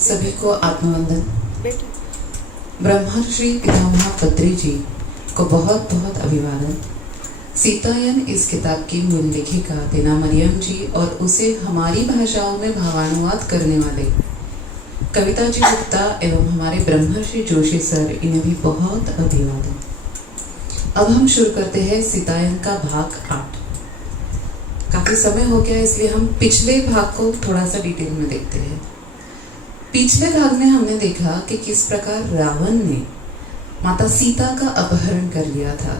सभी को आत्मवंदन। ब्रह्मर्षि पितामह पत्री जी को बहुत बहुत अभिवादन। सीतायन इस किताब की मूल लेखिका देना मरियम जी और उसे हमारी भाषाओं में भावानुवाद करने वाले कविता जी गुप्ता एवं हमारे ब्रह्मर्षि जोशी सर, इन्हें भी बहुत अभिवादन। अब हम शुरू करते हैं सीतायन का भाग 8। काफी समय हो गया इसलिए हम पिछले भाग को थोड़ा सा डिटेल में देखते हैं। पिछले भाग में हमने देखा कि किस प्रकार रावण ने माता सीता का अपहरण कर लिया था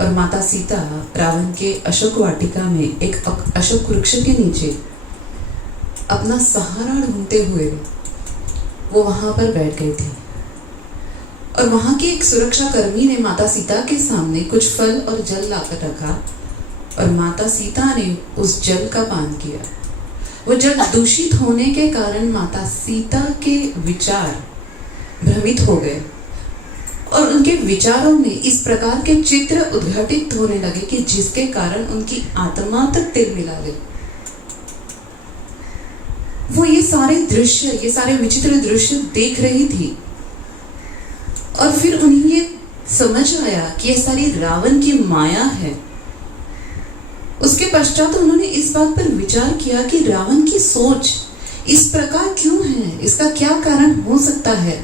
और माता सीता रावण के अशोक वाटिका में एक अशोक वृक्ष के नीचे अपना सहारा ढूंढते हुए वो वहां पर बैठ गई थी और वहां की एक सुरक्षा कर्मी ने माता सीता के सामने कुछ फल और जल लाकर रखा और माता सीता ने उस जल का पान किया। वो जल दूषित होने के कारण माता सीता के विचार भ्रमित हो गए और उनके विचारों में इस प्रकार के चित्र उद्घाटित होने लगे कि जिसके कारण उनकी आत्मा तक तिलमिला गई। वो ये सारे विचित्र दृश्य देख रही थी और फिर उन्हें ये समझ आया कि ये सारी रावण की माया है। उसके पश्चात उन्होंने इस बात पर विचार किया कि रावण की सोच इस प्रकार क्यों है, इसका क्या कारण हो सकता है।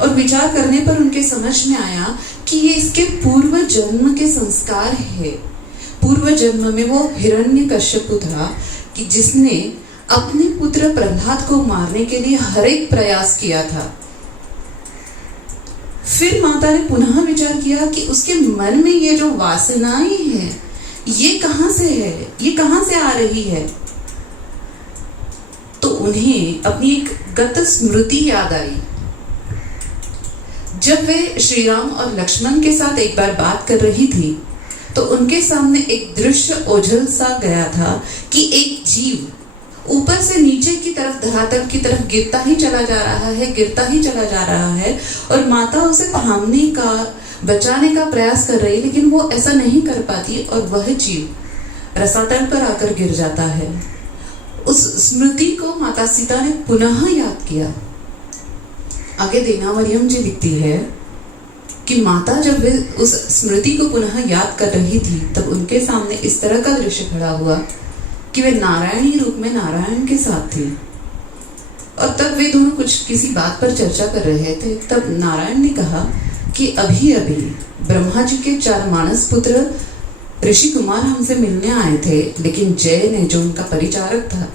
और विचार करने पर उनके समझ में आया कि ये इसके पूर्व जन्म के संस्कार है। पूर्व जन्म में वो हिरण्यकश्यप था कि जिसने अपने पुत्र प्रहलाद को मारने के लिए हर एक प्रयास किया था। फिर माता ने पुनः विचार किया कि उसके मन में ये जो वासनाएं हैं ये कहां से है, ये कहां से आ रही है। तो उन्हें अपनी एक गत स्मृति याद आई। जब वे श्री राम और लक्ष्मण के साथ एक बार बात कर रही थी तो उनके सामने एक दृश्य ओझल सा गया था कि एक जीव ऊपर से नीचे की तरफ धरातल की तरफ गिरता ही चला जा रहा है और माता उसे थामने का, बचाने का प्रयास कर रही, लेकिन वो ऐसा नहीं कर पाती और वह जीव रसातल पर आकर गिर जाता है। उस स्मृति को माता सीता ने पुनः याद किया। आगे देना मरियम जी लिखती है कि माता जब वे उस स्मृति को पुनः याद कर रही थी तब उनके सामने इस तरह का दृश्य खड़ा हुआ कि वे नारायणी रूप में नारायण के साथ थी और तब वे दोनों कुछ किसी बात पर चर्चा कर रहे थे। तब नारायण ने कहा कि अभी अभी ब्रह्मा जी के 4 मानस पुत्र ऋषि कुमार हमसे मिलने आए थे, लेकिन जय ने, जो उनका परिचारक था,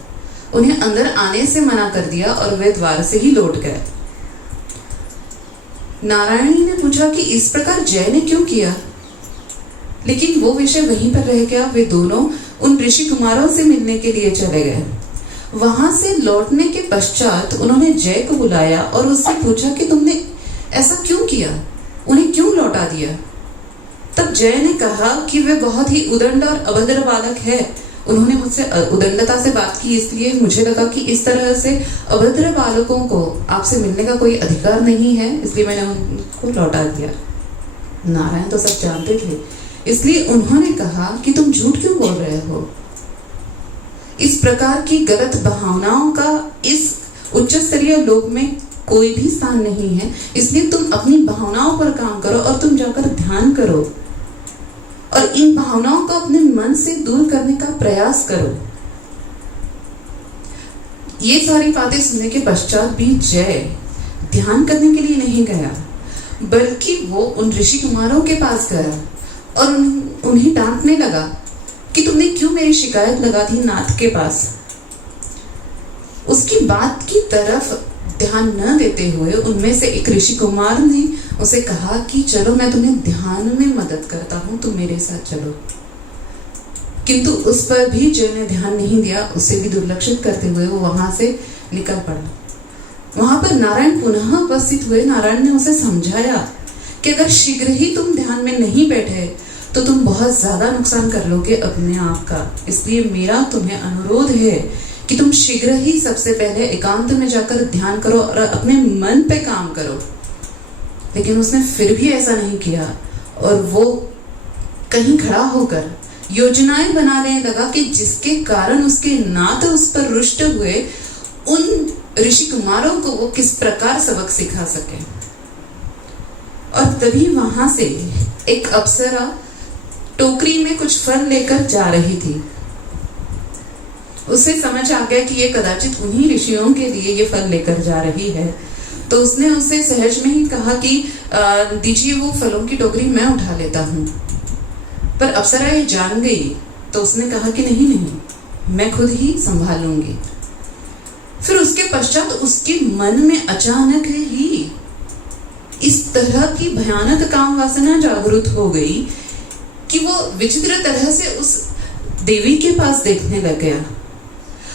उन्हें अंदर आने से मना कर दिया और वे द्वार से ही लौट गए। नारायणी ने पूछा कि इस प्रकार जय ने क्यों किया, लेकिन वो विषय वहीं पर रह गया। वे दोनों उन ऋषि कुमारों से मिलने के लिए चले गए। वहां से लौटने के पश्चात उन्होंने जय को बुलाया और उससे पूछा कि तुमने ऐसा क्यों किया, उन्हें क्यों लौटा दिया। तब जय ने कहा कि वे बहुत ही उदंड और अभद्र बालक है। उन्होंने मुझसे उदंडता से बात की, इसलिए मुझे लगा कि इस तरह से अभद्र बालकों को आपसे मिलने का कोई अधिकार नहीं है, इसलिए मैंने उनको लौटा दिया। नारायण तो सब जानते थे, इसलिए उन्होंने कहा कि तुम झूठ क्यों बोल रहे हो। इस प्रकार की गलत भावनाओं का इस उच्च स्तरीय लोक में कोई भी स्थान नहीं है, इसलिए तुम अपनी भावनाओं पर काम करो और तुम जाकर ध्यान करो और इन भावनाओं को अपने मन से दूर करने का प्रयास करो। ये सारी बातें सुनने के पश्चात भी जय ध्यान करने के लिए नहीं गया, बल्कि वो उन ऋषि कुमारों के पास गया और उन्हें डांटने लगा कि तुमने क्यों मेरी शिकायत लगा दी नाथ के पास। उसकी बात की तरफ ध्यान न देते हुए उनमें से एक ऋषि कुमार ने उसे कहा कि चलो मैं तुम्हें ध्यान में मदद करता हूं, तुम मेरे साथ चलो। किंतु उस पर भी जय ने ध्यान नहीं दिया, उसे भी दुर्लक्षित करते हुए वो वहां से निकल पड़ा। वहां पर नारायण पुनः उपस्थित हुए। नारायण ने उसे समझाया कि अगर शीघ्र ही तुम ध्यान में नहीं बैठे तो तुम बहुत ज्यादा नुकसान कर लोगे अपने आप का। इसलिए मेरा तुम्हें अनुरोध है कि तुम शीघ्र ही सबसे पहले एकांत में जाकर ध्यान करो और अपने मन पे काम करो। लेकिन उसने फिर भी ऐसा नहीं किया और वो कहीं खड़ा होकर योजनाएं बनाने लगा कि जिसके कारण उसके नाथ उस पर रुष्ट हुए, उन ऋषि कुमारों को वो किस प्रकार सबक सिखा सके। और तभी वहां से एक अप्सरा टोकरी में कुछ फल लेकर जा रही थी। उसे समझ आ गया कि ये कदाचित उन्हीं ऋषियों के लिए ये फल लेकर जा रही है, तो उसने उसे सहज में ही कहा कि दीजिए वो फलों की टोकरी, मैं उठा लेता हूँ। पर अप्सरा ये जान गई, तो उसने कहा कि नहीं नहीं, मैं खुद ही संभालूंगी। फिर उसके पश्चात उसके मन में अचानक ही इस तरह की भयानक काम वासना जागृत हो गई कि वो विचित्र तरह से उस देवी के पास देखने लग गया।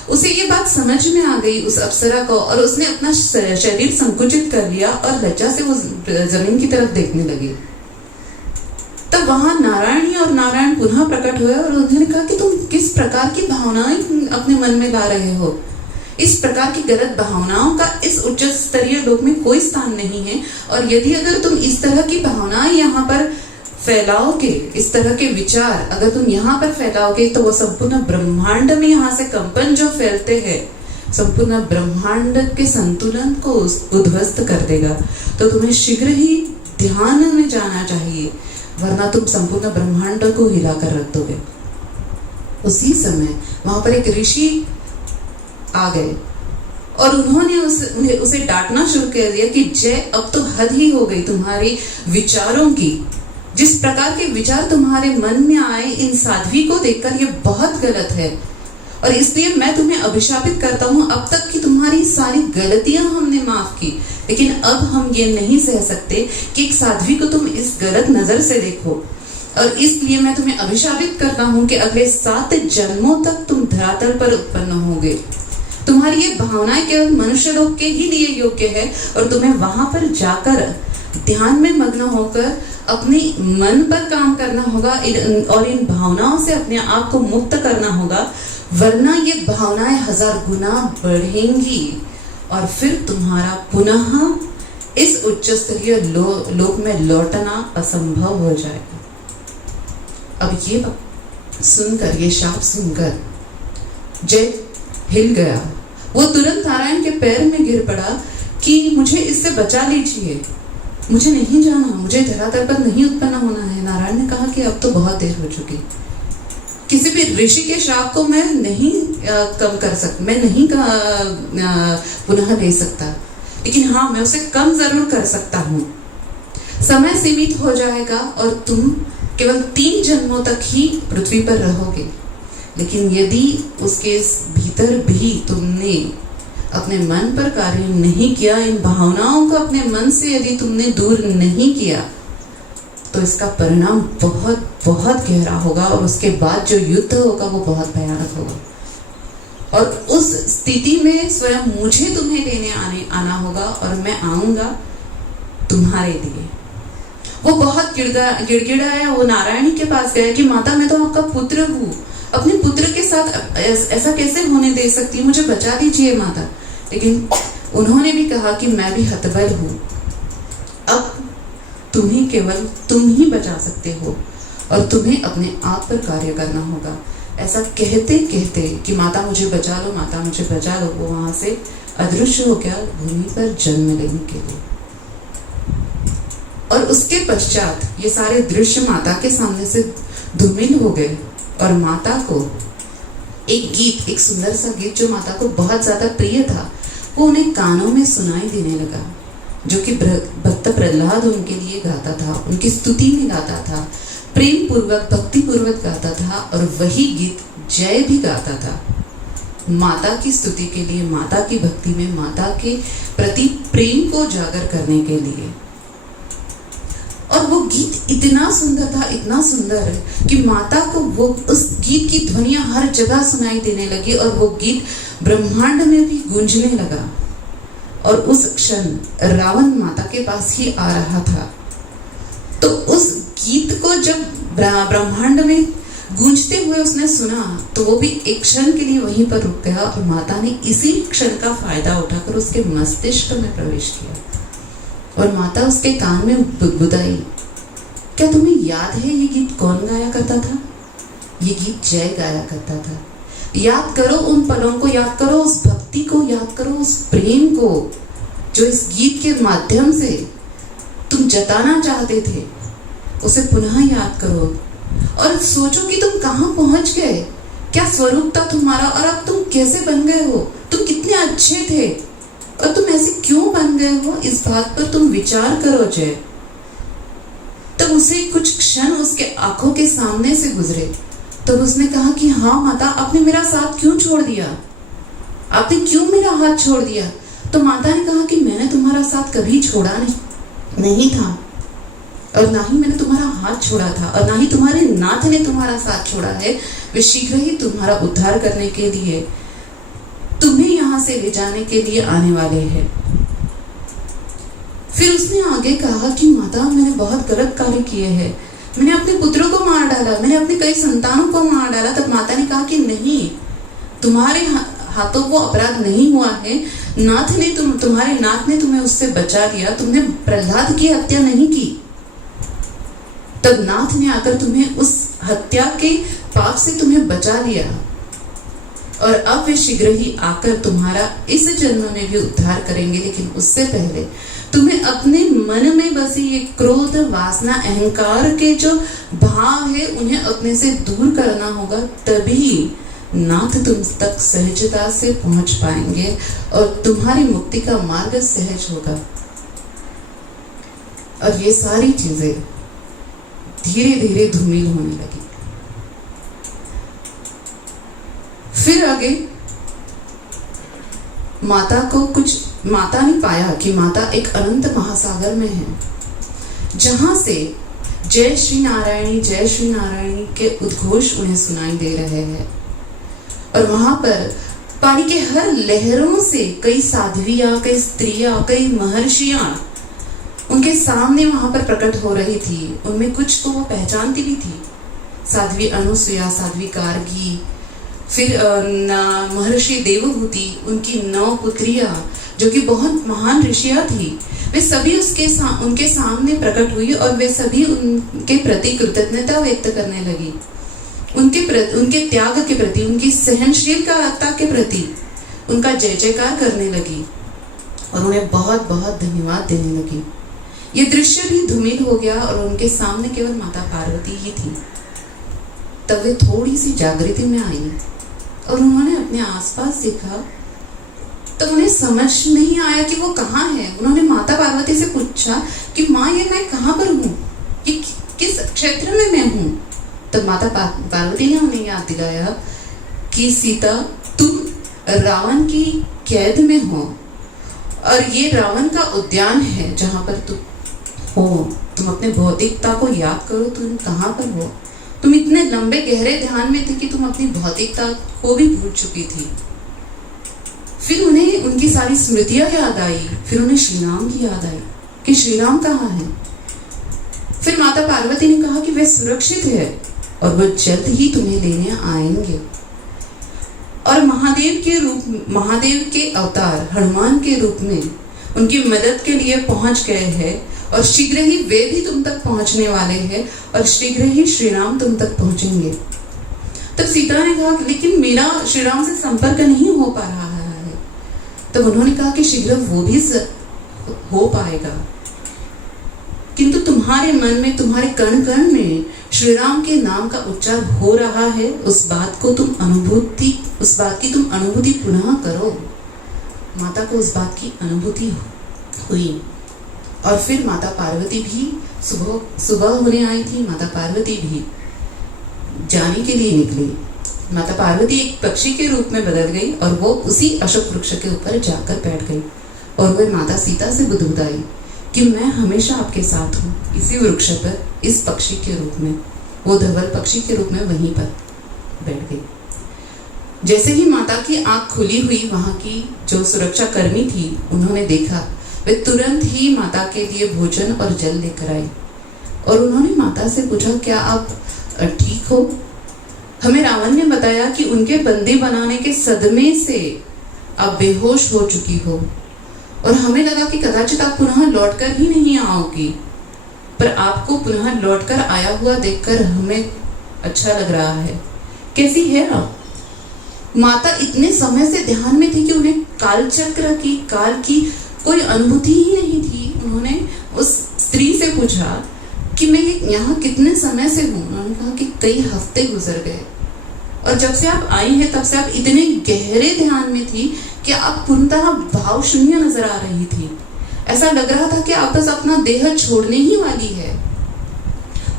उसे ये बात समझ में आ गई उस अप्सरा को, और उसने अपना शरीर संकुचित कर लिया और लज्जा से वो जमीन की तरफ देखने लगी। तब वहां नारायणी और नारायण पुनः प्रकट हुए और उन्होंने कहा कि तुम किस प्रकार की भावनाएं अपने मन में ला रहे हो। इस प्रकार की गलत भावनाओं का इस उच्च स्तरीय लोक में कोई स्थान नहीं है, और यदि अगर तुम इस तरह की भावनाएं यहाँ पर फैलाओगे, इस तरह के विचार अगर तुम यहाँ पर फैलाओगे, तो वो संपूर्ण ब्रह्मांड में यहाँ से कंपन जो फैलते हैं, संपूर्ण ब्रह्मांड के संतुलन को उद्ध्वस्त कर देगा। तो तुम्हें शीघ्र ही ध्यान में जाना चाहिए, वरना तुम संपूर्ण ब्रह्मांड को हिलाकर रख दोगे। उसी समय वहां पर एक ऋषि आ गए और उन्होंने उसे डांटना शुरू कर दिया कि जय, अब तो हद ही हो गई तुम्हारी विचारों की। जिस प्रकार के विचार तुम्हारे मन में आए इन साध्वी को देखकर, ये बहुत गलत है, और इसलिए मैं तुम्हें अभिशापित करता हूँ। अब तक की तुम्हारी सारी गलतियां हमने माफ की, लेकिन अब हम ये नहीं सह सकते कि एक साध्वी को तुम इस गलत नजर से देखो, और इसलिए मैं तुम्हें अभिशापित करता हूँ कि अगले 7 जन्मों तक तुम धरातल पर उत्पन्न होगे। तुम्हारी ये भावनाएं केवल मनुष्य लोक के ही लिए योग्य है, और तुम्हें वहां पर जाकर ध्यान में मग्न होकर अपने मन पर काम करना होगा और इन भावनाओं से अपने आप को मुक्त करना होगा, वरना ये भावनाएं 1000 गुना बढ़ेंगी और फिर तुम्हारा पुनः इस उच्च स्तरीय लोक में लौटना असंभव हो जाएगा। अब ये सुनकर, ये शाप सुनकर जय हिल गया। वो तुरंत नारायण के पैर में गिर पड़ा कि मुझे इससे बचा लीजिए, मुझे नहीं जाना, मुझे धरातल पर नहीं उत्पन्न होना है। नारायण ने कहा कि अब तो बहुत देर हो चुकी, किसी भी ऋषि के श्राप को मैं नहीं कम कर सकता, मैं नहीं पुनः ले सकता, लेकिन हाँ, मैं उसे कम जरूर कर सकता हूँ। समय सीमित हो जाएगा और तुम केवल 3 जन्मों तक ही पृथ्वी पर रहोगे, लेकिन यदि उसके भीतर भी तुमने अपने मन पर कार्य नहीं किया, इन भावनाओं को अपने मन से यदि तुमने दूर नहीं किया, तो इसका परिणाम बहुत बहुत गहरा होगा, और उसके बाद जो युद्ध होगा वो बहुत भयानक होगा। और उस स्थिति में स्वयं मुझे तुम्हें लेने आना होगा, और मैं आऊंगा तुम्हारे लिए। वो बहुत गिड़गिड़ाया, वो नारायणी के पास गया कि माता, मैं तो आपका पुत्र हूँ, अपने पुत्र के साथ ऐसा कैसे होने दे सकती, मुझे बचा दीजिए माता। लेकिन उन्होंने भी कहा कि मैं भी हतबल हूँ, अब केवल तुम ही बचा सकते हो, और तुम्हें अपने आप पर कार्य करना होगा। ऐसा कहते कहते कि माता मुझे बचा लो, माता मुझे बचा लो, वो वहां से अदृश्य हो गया भूमि पर जन्म लेने के लिए। और उसके पश्चात ये सारे दृश्य माता के सामने से धूमिल हो गए, और माता को एक गीत, एक सुंदर सा गीत जो माता को बहुत ज्यादा प्रिय था, वो उन्हें कानों में सुनाई देने लगा, जो कि भक्त प्रहलाद उनके लिए गाता था, उनकी स्तुति में गाता था, प्रेम पूर्वक, भक्ति पूर्वक गाता था, और वही गीत जय भी गाता था, माता की स्तुति के लिए, माता की भक्ति में, माता के प्रति प्रेम को जागर करने के लिए। और वो गीत इतना सुंदर था, इतना सुंदर कि माता को वो उस गीत की ध्वनियां हर जगह सुनाई देने लगी, और वो गीत ब्रह्मांड में भी गूंजने लगा। और उस क्षण रावण माता के पास ही आ रहा था, तो उस गीत को जब ब्रह्मांड में गूंजते हुए उसने सुना, तो वो भी एक क्षण के लिए वहीं पर रुक गया, और माता ने इसी क्षण का फायदा उठाकर उसके मस्तिष्क में प्रवेश किया, और माता उसके कान में बुदबुदाई, क्या तुम्हें याद है ये गीत कौन गाया करता था? ये गीत जय गाया करता था। याद करो उन पलों को, याद करो उस भक्त भक्ति को याद करो, उस प्रेम को जो इस गीत के माध्यम से तुम जताना चाहते थे, उसे पुनः याद करो और सोचो कि तुम कहाँ पहुंच गए, क्या स्वरूप था तुम्हारा और अब तुम कैसे बन गए हो, तुम कितने अच्छे थे और तुम ऐसे क्यों बन गए हो। इस बात पर तुम विचार करो जय। तब उसे कुछ क्षण उसके आंखों के सामने से गुजरे, तब उसने कहा कि हाँ माता, आपने मेरा साथ क्यों छोड़ दिया, आपने क्यों मेरा हाथ छोड़ दिया। तो माता ने कहा कि मैंने तुम्हारा साथ कभी छोड़ा नहीं था और ना ही मैंने तुम्हारा हाथ छोड़ा था और ना ही तुम्हारे नाथ ने तुम्हारा साथ छोड़ा है। वे शीघ्र ही तुम्हारा उद्धार करने के लिए, तुम्हें यहाँ से ले जाने के लिए आने वाले हैं। फिर उसने आगे कहा कि माता, मैंने बहुत गलत कार्य किए हैं, मैंने अपने पुत्रों को मार डाला, मैंने अपने कई संतानों को मार डाला। तब माता ने कहा कि नहीं, तुम्हारे हाथों वो अपराध नहीं हुआ है, नाथ ने तुम्हारे नाथ ने तुम्हें उससे बचा लिया, तुमने प्रहलाद की हत्या नहीं की। तब नाथ ने आकर तुम्हें उस हत्या के पाप से तुम्हें बचा लिया और अब वे शीघ्र ही आकर तुम्हारा इस जन्म में भी उद्धार करेंगे। लेकिन उससे पहले तुम्हें अपने मन में बसी ये क्रोध, वासना, अहंकार के जो भाव है उन्हें अपने से दूर करना होगा, तभी नाथ तुम तक सहजता से पहुंच पाएंगे और तुम्हारी मुक्ति का मार्ग सहज होगा। और ये सारी चीजें धीरे धीरे धूमिल होने लगी। फिर आगे माता ने पाया कि माता एक अनंत महासागर में है, जहां से जय श्री नारायणी के उद्घोष उन्हें सुनाई दे रहे हैं। और वहां पर पानी के हर लहरों से कई साध्वियां, कई स्त्रियां, कई महर्षियां उनके सामने वहां पर प्रकट हो रही थी। उनमें कुछ को वो पहचानती भी थी, साध्वी अनुसुया, साध्वी गार्गी, फिर महर्षि देवहूति, उनकी 9 पुत्रियां जो कि बहुत महान ऋषियां थी, वे सभी उनके सामने प्रकट हुई और वे सभी उनके प्रति कृतज्ञता व्यक्त करने लगी, उनके त्याग के प्रति, उनकी सहनशीलता के प्रति उनका जय जयकार करने लगी और उन्हें बहुत बहुत धन्यवाद देने लगी। ये दृश्य भी धूमिल हो गया और उनके सामने केवल माता पार्वती ही थी। तब वे थोड़ी सी जागृति में आई और उन्होंने अपने आसपास देखा, तब उन्हें समझ नहीं आया कि वो कहाँ है। उन्होंने माता पार्वती से पूछा कि माँ, ये मैं कहाँ पर हूँ, ये किस क्षेत्र में मैं हूँ। तब माता पार्वती ने उन्हें याद दिलाया कि सीता, तुम रावण की कैद में हो और ये रावण का उद्यान है जहाँ पर तुम हो। तुम अपने भौतिकता को याद करो, तुम कहाँ पर हो। तुम इतने लंबे गहरे ध्यान में थे कि तुम अपनी भौतिकता को भी भूल चुकी थी। फिर उन्हें उनकी सारी स्मृतियां याद आई, फिर उन्हें श्री राम की याद आई कि श्री राम कहाँ है। फिर माता पार्वती ने कहा कि वे सुरक्षित है और वो जल्द ही तुम्हें लेने आएंगे। और महादेव के अवतार हनुमान के रूप में उनकी मदद के लिए पहुंच गए हैं और शीघ्र ही वे भी तुम तक पहुंचने वाले हैं और शीघ्र ही श्री राम तुम तक पहुंचेंगे। तब सीता ने कहा, लेकिन मेरा श्री राम से संपर्क नहीं हो पा रहा है। तब उन्होंने कहा कि शीघ्र वो भी हो पाएगा, किंतु तुम्हारे मन में, तुम्हारे कण कण में श्री राम के नाम का उच्चार हो रहा है। उस बात की तुम अनुभूति पुनः करो। माता को उस बात की अनुभूति हुई और फिर माता पार्वती भी सुबह होने आई थी। माता पार्वती भी जाने के लिए निकली। माता पार्वती एक पक्षी के रूप में बदल गई और वो उसी अशोक वृक्ष के ऊपर जाकर बैठ गई और वह माता सीता से बुदबुदाई कि मैं हमेशा आपके साथ हूँ, इसी वृक्ष पर, इस पक्षी के रूप में। वो धवल पक्षी के रूप में वहीं पर बैठ गई। जैसे ही माता की आंख खुली हुई, वहां की जो सुरक्षा कर्मी थी उन्होंने देखा, वे तुरंत ही माता के लिए भोजन और जल लेकर आई और उन्होंने माता से पूछा, क्या आप ठीक हो? हमें रावण ने बताया कि उनके बंदी बनाने के सदमे से आप बेहोश हो चुकी हो और हमें लगा कि कदाचित आप पुनः लौटकर ही नहीं आओगी, पर आपको पुनः लौटकर आया हुआ देखकर हमें अच्छा लग रहा है। कैसी है आप? माता इतने समय से ध्यान में थी कि उन्हें कालचक्र की, काल की कोई अनुभूति ही नहीं थी। उन्होंने उस स्त्री से पूछा कि मैं यहाँ कितने समय से हूँ। उन्होंने कहा कि कई हफ्ते गुजर गए, और जब से आप आई हैं तब से आप इतने गहरे ध्यान में थी कि आप पूर्णतः भाव शून्य नजर आ रही थी। ऐसा लग रहा था कि आप बस अपना देह छोड़ने ही वाली है,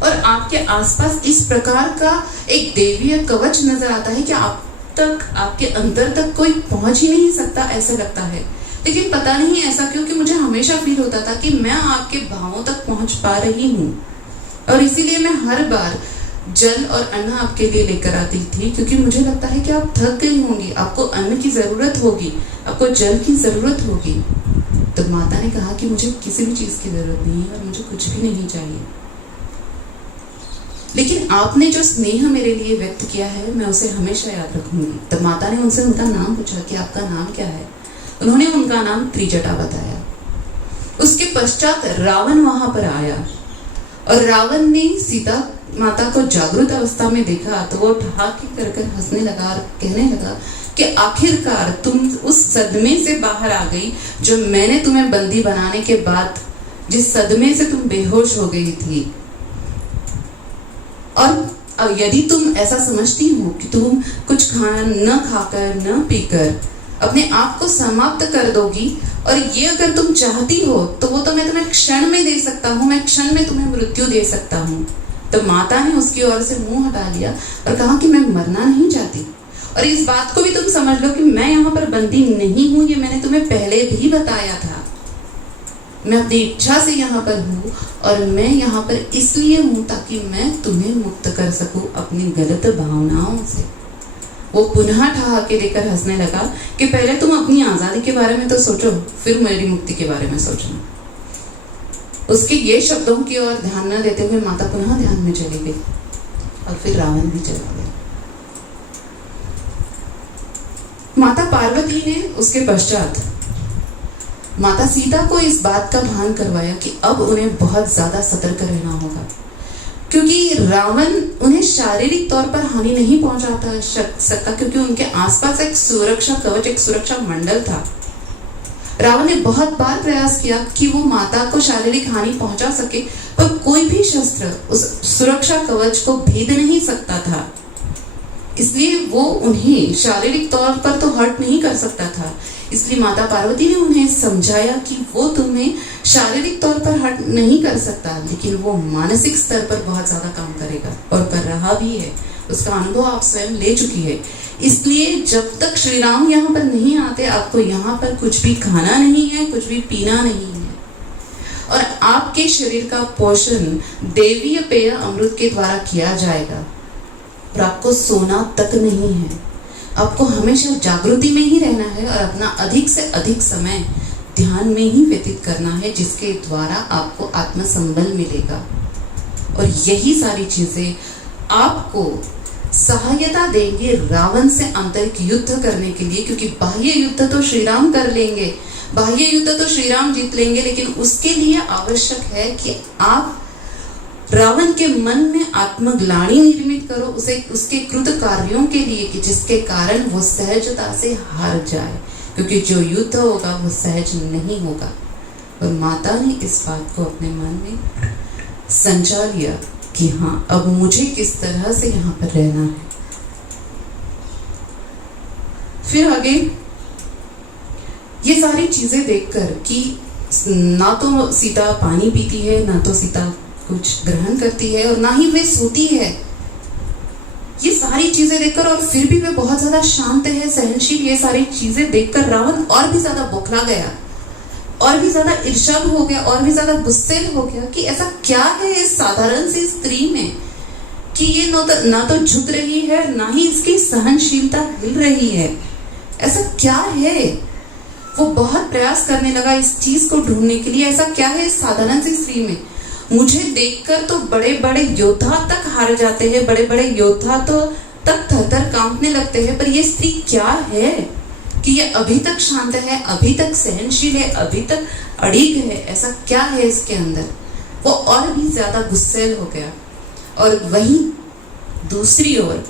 और आपके आसपास इस प्रकार का एक देवीय कवच नजर आता है कि आप तक, आपके अंदर तक कोई पहुंच ही नहीं सकता, ऐसा लगता है। लेकिन पता नहीं ऐसा क्यों कि मुझे हमेशा फील होता था कि मैं आपके भावों तक पहुंच पा रही हूँ, और इसीलिए मैं हर बार जल और अन्न आपके लिए लेकर आती थी, क्योंकि मुझे लगता है कि आप थक गई होंगी, आपको अन्न की जरूरत होगी, आपको जल की जरूरत होगी। तो माता ने कहा कि मुझे किसी भी चीज की जरूरत नहीं है और मुझे कुछ भी नहीं चाहिए, लेकिन आपने जो स्नेह मेरे लिए व्यक्त किया है मैं उसे हमेशा याद रखूंगी। तब माता ने उनसे उनका नाम पूछा कि आपका नाम क्या है। उन्होंने उनका नाम त्रिजटा बताया। उसके पश्चात रावण वहां पर आया, और रावण ने सीता माता को जागृत अवस्था में देखा तो वो ठहाके कर हंसने लगा और कहने लगा कि आखिरकार तुम उस सदमे से बाहर आ गई जो मैंने तुम्हें बंदी बनाने के बाद, जिस सदमे से तुम बेहोश हो गई थी। और यदि तुम ऐसा समझती हो कि तुम कुछ खाना न खाकर न पीकर अपने आप को समाप्त कर दोगी, और ये अगर तुम चाहती हो तो वो तो मैं तुम्हें क्षण में दे सकता हूँ, मैं क्षण में तुम्हें मृत्यु दे सकता हूँ। तो माता ने उसकी ओर से मुंह हटा लिया और कहा कि मैं मरना नहीं चाहती, और इस बात को भी तुम समझ लो कि मैं यहाँ पर बंदी नहीं हूँ, ये मैंने तुम्हें पहले भी बताया था। मैं अपनी इच्छा से यहाँ पर हूँ, और मैं यहाँ पर इसलिए हूँ ताकि मैं तुम्हें मुक्त कर सकूं अपनी गलत भावनाओं से। वो पुनः ठहाके देकर हंसने लगा कि पहले तुम अपनी आजादी के बारे में तो सोचो, फिर मेरी मुक्ति के बारे में सोचना। उसके ये शब्दों की ओर ध्यान न देते हुए माता पुनः ध्यान में चली गई, और फिर रावण भी चला गया। माता पार्वती ने उसके पश्चात माता सीता को इस बात का भान करवाया कि अब उन्हें बहुत ज्यादा सतर्क रहना होगा, क्योंकि रावण उन्हें शारीरिक तौर पर हानि नहीं पहुंचाता सकता, क्योंकि उनके आसपास एक सुरक्षा कवच, एक सुरक्षा मंडल था। रावण ने बहुत बार प्रयास किया कि वो माता को शारीरिक हानि पहुंचा सके, पर कोई भी शस्त्र उस सुरक्षा कवच को भेद नहीं सकता था। इसलिए वो उन्हें शारीरिक तौर पर तो हर्ट नहीं कर सकता था। इसलिए माता पार्वती ने उन्हें समझाया कि वो तुम्हें शारीरिक तौर पर हर्ट नहीं कर सकता, लेकिन वो मानसिक स्तर पर बहुत ज्यादा काम करेगा, और कर रहा भी है। उसका अनुभव आप स्वयं ले चुकी है। इसलिए जब तक श्री राम यहाँ पर नहीं आते, आपको यहाँ पर कुछ भी खाना नहीं है, कुछ भी पीना नहीं है, और आपके शरीर का पोषण देवीय पेय अमृत के द्वारा किया जाएगा, और आपको सोना तक नहीं है। आपको हमेशा जागृति में ही रहना है और अपना अधिक से अधिक समय ध्यान में ही व्यतीत करना है, जिसके द्वारा आपको आत्मसंबल मिलेगा। और यही सारी चीजें आपको सहायता देंगे रावण से आंतरिक युद्ध करने के लिए, क्योंकि बाह्य युद्ध तो श्री राम कर लेंगे, बाह्य युद्ध तो श्री राम जीत लेंगे, लेकिन उसके लिए आवश्यक है कि आप रावण के मन में आत्मग्लानि निर्मित करो, उसे उसके कृत कार्यों के लिए कि जिसके कारण वो सहजता से हार जाए, क्योंकि जो युद्ध होगा वो सहज नहीं होगा। और माता ने इस बात को अपने मन में संचा लिया कि हाँ, अब मुझे किस तरह से यहाँ पर रहना है। फिर आगे ये सारी चीजें देखकर कि ना तो सीता पानी पीती है, ना तो सीता कुछ ग्रहण करती है, और ना ही वे सोती है, ये सारी चीजें देखकर, और फिर भी वे बहुत ज्यादा शांत है, सहनशील, ये सारी चीजें देखकर रावण और भी ज्यादा बौखला गया, और भी ज्यादा ईर्ष्यालु हो गया, और भी ज्यादा गुस्से हो गया कि ऐसा क्या है इस साधारण सी स्त्री में कि ये ना तो झुक रही है, ना ही इसकी सहनशीलता हिल रही है, ऐसा क्या है। वो बहुत प्रयास करने लगा इस चीज को ढूंढने के लिए, ऐसा क्या है इस साधारण सी स्त्री में। मुझे देखकर तो बड़े बड़े योद्धा तक हार जाते हैं, बड़े बड़े योद्धा तो तक थर-थर कांपने लगते हैं, पर ये स्त्री क्या है कि ये अभी तक शांत है, अभी तक सहनशील है, अभी तक अड़िग है, ऐसा क्या है इसके अंदर। वो और भी ज्यादा गुस्सैल हो गया। और वहीं दूसरी ओर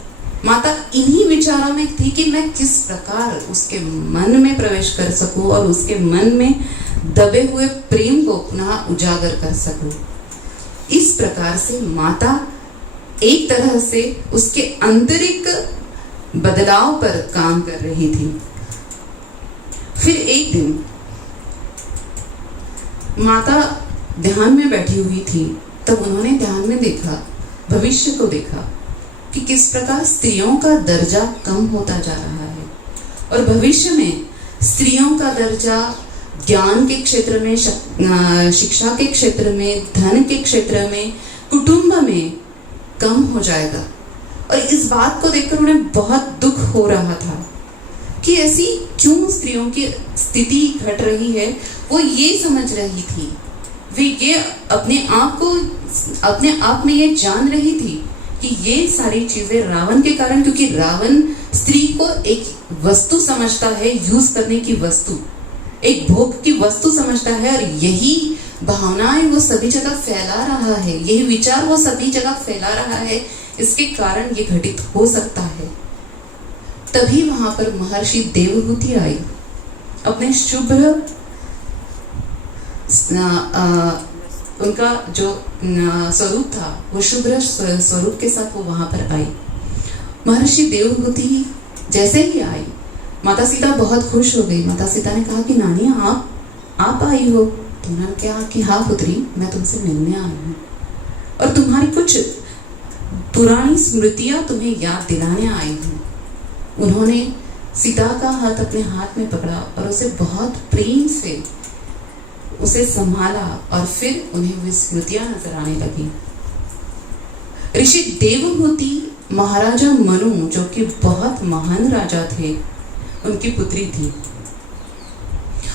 माता इन्हीं विचारों में थी कि मैं किस प्रकार उसके मन में प्रवेश कर सकूं और उसके मन में दबे हुए प्रेम को पुनः उजागर कर सकूं। इस प्रकार से माता एक तरह से उसके आंतरिक बदलाव पर काम कर रही थी। फिर एक दिन माता ध्यान में बैठी हुई थी, तब उन्होंने ध्यान में देखा, भविष्य को देखा कि किस प्रकार स्त्रियों का दर्जा कम होता जा रहा है और भविष्य में स्त्रियों का दर्जा ज्ञान के क्षेत्र में, शिक्षा के क्षेत्र में, धन के क्षेत्र में, कुटुंब में कम हो जाएगा। और इस बात को देखकर उन्हें बहुत दुख हो रहा था कि ऐसी क्यों स्त्रियों की स्थिति घट रही है। वो ये समझ रही थी, वे ये अपने आप में ये जान रही थी कि ये सारी चीजें रावण के कारण, क्योंकि रावण स्त्री को एक वस्तु समझता है, यूज करने की वस्तु, एक भोग की वस्तु समझता है, और यही भावनाएं वो सभी जगह फैला रहा है, यही विचार वो सभी जगह फैला रहा है। इसके कारण ये घटित हो सकता है। तभी वहां पर महर्षि देवहूति आई, अपने शुभ्र उनका जो स्वरूप था वो शुभ्र स्वरूप के साथ वो वहां पर आई। महर्षि देवहूति जैसे ही आई, माता सीता बहुत खुश हो गई। माता सीता ने कहा कि नानी आप आई हो। तो उन्होंने कहा कि हाँ पुत्री, मैं तुमसे मिलने आई हूँ और तुम्हारी कुछ पुरानी स्मृतियां तुम्हें याद दिलाने आई हूँ। उन्होंने सीता का हाथ अपने हाथ में पकड़ा और उसे बहुत प्रेम से उसे संभाला और फिर उन्हें वे स्मृतियां नजर आने लगी। ऋषि देवहूति महाराजा मनु, जो कि बहुत महान राजा थे, उनकी पुत्री थी।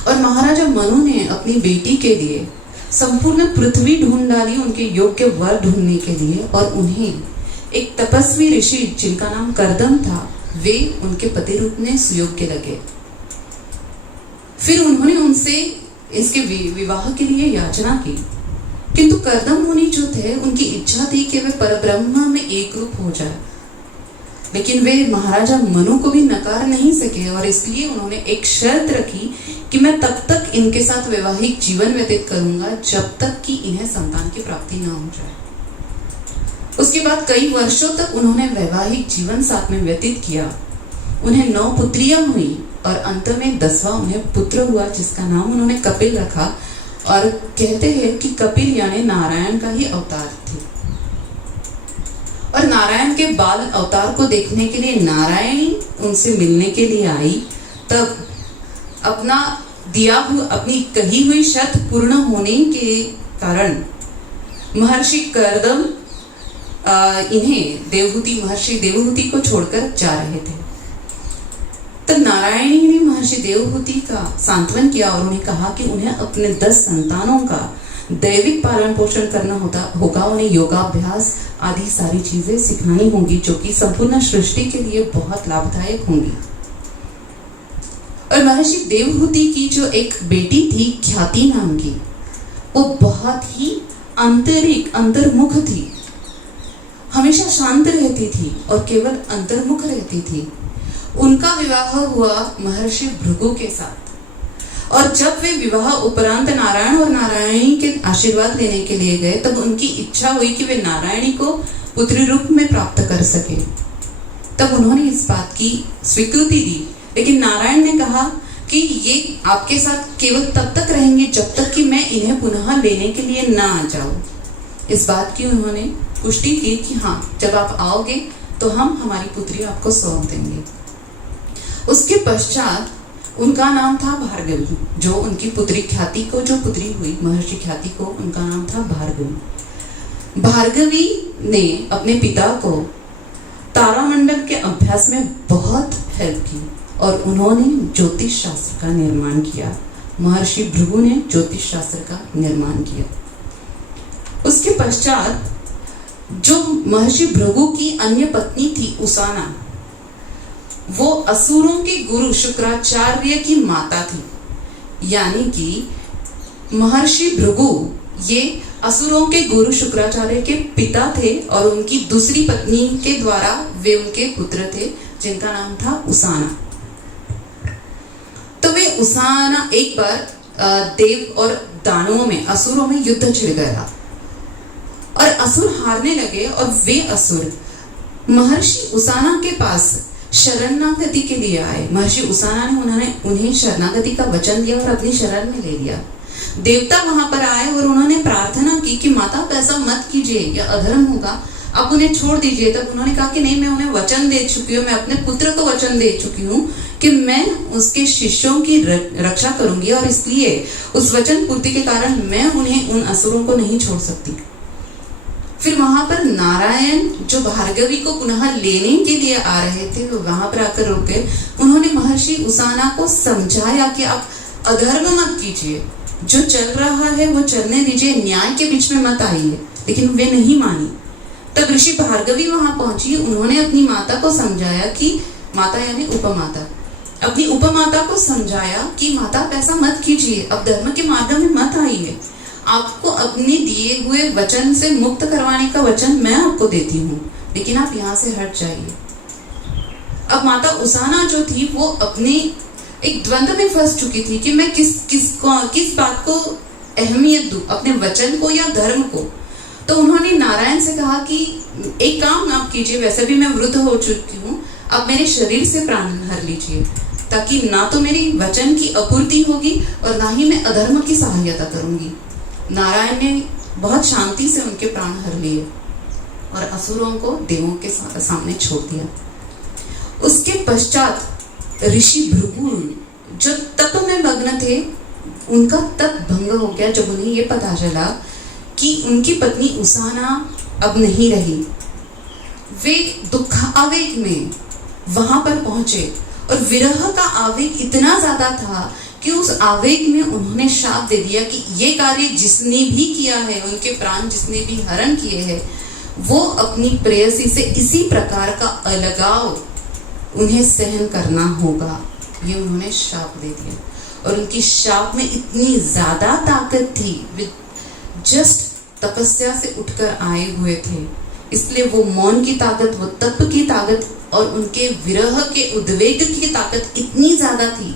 और महाराजा मनु ने अपनी बेटी के लिए संपूर्ण पृथ्वी ढूंढ डाली उनके योग्य वर ढूंढने के लिए, और उन्हें एक तपस्वी ऋषि जिनका नाम कर्दम था, वे उनके पति रूप में सुयोग्य लगे। फिर उन्होंने उनसे इसके विवाह के लिए याचना की, किंतु कर्दम मुनि जो थे, उनकी इच्छा थी कि वे परब्रह्म में एक रूप हो जाए, लेकिन वे महाराजा मनु को भी नकार नहीं सके, और इसलिए उन्होंने एक शर्त रखी कि मैं तब तक इनके साथ वैवाहिक जीवन व्यतीत करूंगा जब तक कि इन्हें संतान की प्राप्ति न हो जाए। उसके बाद कई वर्षों तक उन्होंने वैवाहिक जीवन साथ में व्यतीत किया। उन्हें 9 पुत्रियां हुई और अंत में 10वां उन्हें पुत्र हुआ, जिसका नाम उन्होंने कपिल रखा। और कहते हैं कि कपिल यानी नारायण का ही अवतार थे। और नारायण के बाल अवतार को देखने के लिए नारायणी उनसे मिलने के लिए आई। तब अपनी कही हुई शर्त पूर्ण होने के कारण महर्षि कर्दम महर्षि देवहूति को छोड़कर जा रहे थे। तब नारायणी ने महर्षि देवहूति का सांत्वन किया और उन्हें कहा कि उन्हें अपने 10 संतानों का दैविक पालन पोषण करना होगा, उन्हें योगाभ्यास आदि सारी चीजें सिखानी होंगी, जो कि संपूर्ण सृष्टि के लिए बहुत लाभदायक होंगी। और महर्षि देवहूति की जो एक बेटी थी ख्याति नाम की, वो बहुत ही अंतर्मुख थी, हमेशा शांत रहती थी और केवल अंतर्मुख रहती थी। उनका विवाह हुआ महर्षि भृगु के साथ, और जब वे विवाह उपरांत नारायण और नारायणी के आशीर्वाद लेने के लिए गए, तब उनकी इच्छा हुई कि वे नारायणी को पुत्री रूप में प्राप्त कर सके। तब उन्होंने इस बात की स्वीकृति दी, लेकिन नारायण ने कहा कि ये आपके साथ केवल तब तक रहेंगे जब तक कि मैं इन्हें पुनः लेने के लिए ना आ जाऊं। इस बात की उन्होंने पुष्टि की कि हाँ, जब आप आओगे तो हम हमारी पुत्री आपको सौंप देंगे। उसके पश्चात उनका नाम था भार्गवी, जो उनकी पुत्री ख्याति को, जो पुत्री हुई महर्षि ख्याति को, उनका नाम था भार्गवी। भार्गवी ने अपने पिता को तारामंडल के अभ्यास में बहुत हेल्प की और उन्होंने ज्योतिष शास्त्र का निर्माण किया। महर्षि भृगु ने ज्योतिष शास्त्र का निर्माण किया। उसके पश्चात जो महर्षि भृगु की अन्य पत्नी थी उसाना, वो असुरों के गुरु शुक्राचार्य की माता थी। यानी कि महर्षि भृगु ये असुरों के गुरु शुक्राचार्य के पिता थे और उनकी दूसरी पत्नी के द्वारा वे उनके पुत्र थे जिनका नाम था उसाना। तो वे उसाना एक बार देव और दानवों में, असुरों में युद्ध छिड़ गया और असुर हारने लगे और वे असुर महर्षि उसाना के पास शरणागति के लिए आए। महर्षि उसाना ने उन्हें शरणागति का वचन दिया और अपनी शरण में ले लिया। देवता वहां पर आए और उन्होंने प्रार्थना की कि माता आप ऐसा मत कीजिए, यह अधर्म होगा, आप उन्हें छोड़ दीजिए। तब उन्होंने कहा कि नहीं, मैं उन्हें वचन दे चुकी हूँ, मैं अपने पुत्र को वचन दे चुकी हूँ कि मैं उसके शिष्यों की रक्षा करूंगी और इसलिए उस वचन पूर्ति के कारण मैं उन्हें, उन असुरों को नहीं छोड़ सकती। फिर वहां पर नारायण जो भार्गवी को पुनः लेने के लिए आ रहे थे, वो वहां पर आकर रुक गए। उन्होंने महर्षि उसाना को समझाया कि आप अधर्म मत कीजिए, जो चल रहा है वो चलने दीजिए, न्याय के बीच में मत आइए। लेकिन वे नहीं मानी। तब ऋषि भार्गवी वहां पहुंची। उन्होंने अपनी माता को समझाया कि, माता यानी उपमाता, अपनी उपमाता को समझाया कि माता आप ऐसा मत कीजिए, अब धर्म के मार्ग में मत आइए, आपको अपने दिए हुए वचन से मुक्त करवाने का वचन मैं आपको देती हूँ, लेकिन आप यहाँ से हट जाइए। अब माता उसाना जो थी वो अपने एक द्वंद्व में फंस चुकी थी कि मैं किस बात को अहमियत दूं, अपने वचन को या धर्म को। तो उन्होंने नारायण से कहा कि एक काम आप कीजिए, वैसे भी मैं वृद्ध हो चुकी हूँ, आप मेरे शरीर से प्राण हर लीजिए, ताकि ना तो मेरी वचन की अपूर्ति होगी और ना ही मैं अधर्म की सहायता करूंगी। नारायण ने बहुत शांति से उनके प्राण हर लिए और असुरों को देवों के सामने छोड़ दिया। उसके पश्चात ऋषि भृगु जो तप में मग्न थे, उनका तप भंग हो गया जब उन्हें ये पता चला कि उनकी पत्नी उसाना अब नहीं रही। वे दुख आवेग में वहां पर पहुंचे और विरह का आवेग इतना ज्यादा था कि उस आवेग में उन्होंने शाप दे दिया कि ये कार्य जिसने भी किया है, उनके प्राण जिसने भी हरण किए हैं, वो अपनी प्रेयसी से इसी प्रकार का अलगाव उन्हें सहन करना होगा। ये उन्होंने शाप दे दिया और उनकी शाप में इतनी ज्यादा ताकत थी, वे जस्ट तपस्या से उठकर आए हुए थे, इसलिए वो मौन की ताकत, वो तप की ताकत और उनके विरह के उद्वेग की ताकत इतनी ज्यादा थी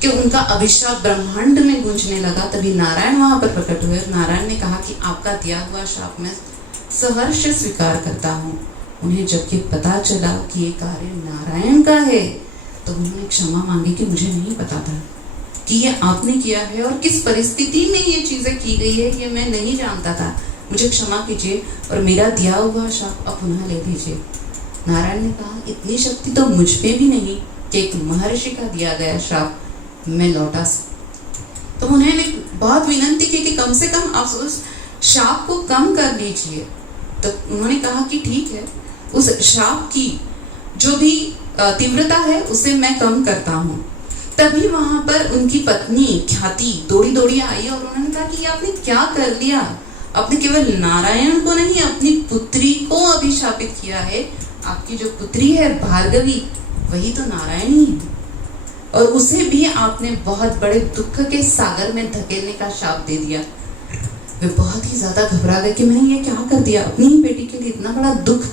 कि उनका अभिशाप ब्रह्मांड में गूंजने लगा। तभी नारायण वहां पर प्रकट हुए। नारायण ने कहा कि आपका दिया हुआ शाप मैं सहर्ष स्वीकार करता हूँ। उन्हें जब ये पता चला कि ये कार्य नारायण का है, तो उन्होंने क्षमा मांगी कि मुझे नहीं पता था कि ये आपने किया है और किस परिस्थिति में ये चीजें की गई है, ये मैं नहीं जानता था, मुझे क्षमा कीजिए और मेरा दिया हुआ शाप आप पुनः ले लीजिए। नारायण ने कहा इतनी शक्ति तो मुझ में भी नहीं कि एक महर्षि का दिया गया शाप मैं लौटा सकूं। तो उन्होंने बहुत विनंती की कि कम से कम आप उस शाप को कम कर लीजिए। तो उन्होंने कहा कि ठीक है, उस शाप की जो भी तीव्रता है उसे मैं कम करता हूँ। तभी वहां पर उनकी पत्नी ख्याति दौड़ी दौड़ी आई और उन्होंने कहा कि आपने क्या कर लिया, आपने केवल नारायण को नहीं अपनी पुत्री को अभिशापित किया है। आपकी जो पुत्री है भार्गवी, वही तो नारायण ही है, और उसे भी आपने बहुत बड़े दुख के सागर में धकेलने का शाप दे दिया। वे बहुत ही ज्यादा घबरा गए कि मैंने ये क्या कर दिया, अपनी ही बेटी के लिए इतना बड़ा दुख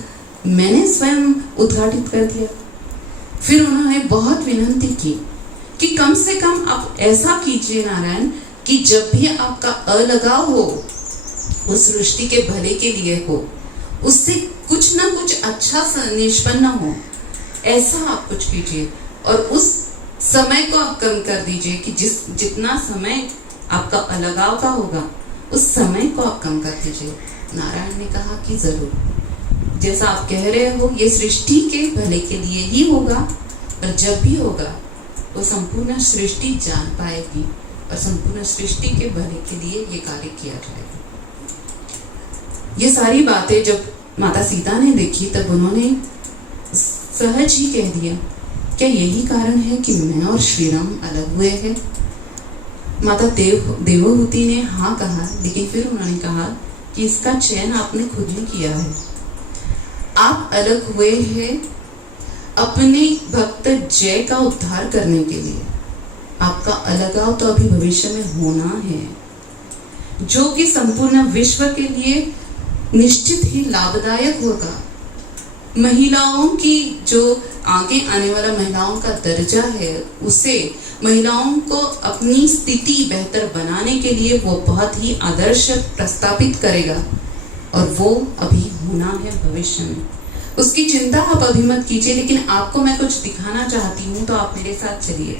मैंने स्वयं उद्घाटित कर दिया। फिर उन्होंने बहुत विनंती की कि कम से कम आप ऐसा कीजिए नारायण कि जब भी आपका अलगाव हो, उस सृष्टि के भले के लिए हो, उससे कुछ ना कुछ अच्छा निष्पन्न हो, ऐसा आप कुछ कीजिए और उस समय को आप कम कर दीजिए कि जितना समय आपका अलगाव का होगा उस समय को आप कम कर दीजिए। नारायण ने कहा कि जरूर, जैसा आप कह रहे हो ये सृष्टि के भले के लिए ही होगा, और जब भी होगा वो संपूर्ण सृष्टि जान पाएगी और संपूर्ण सृष्टि के भले के लिए ये कार्य किया जाएगा। ये सारी बातें जब माता सीता ने देखी तब उन्होंने सहज ही कह दिया, क्या यही कारण है कि मैं और श्री राम अलग हुए हैं? माता देवहूति ने हाँ कहा, लेकिन फिर उन्होंने कहा कि इसका चयन आपने खुद ही किया है। आप अलग हुए हैं अपने भक्त जय का उद्धार करने के लिए। आपका अलगाव तो अभी भविष्य में होना है, जो कि संपूर्ण विश्व के लिए निश्चित ही लाभदायक होगा। महिलाओं की जो आगे आने वाला महिलाओं का दर्जा है, उसे महिलाओं को अपनी स्थिति बेहतर बनाने के लिए वो बहुत ही आदर्श प्रस्तावित करेगा, और वो अभी होना है भविष्य में। उसकी चिंता आप अभी मत कीजिए, लेकिन आपको मैं कुछ दिखाना चाहती हूँ, तो आप मेरे साथ चलिए।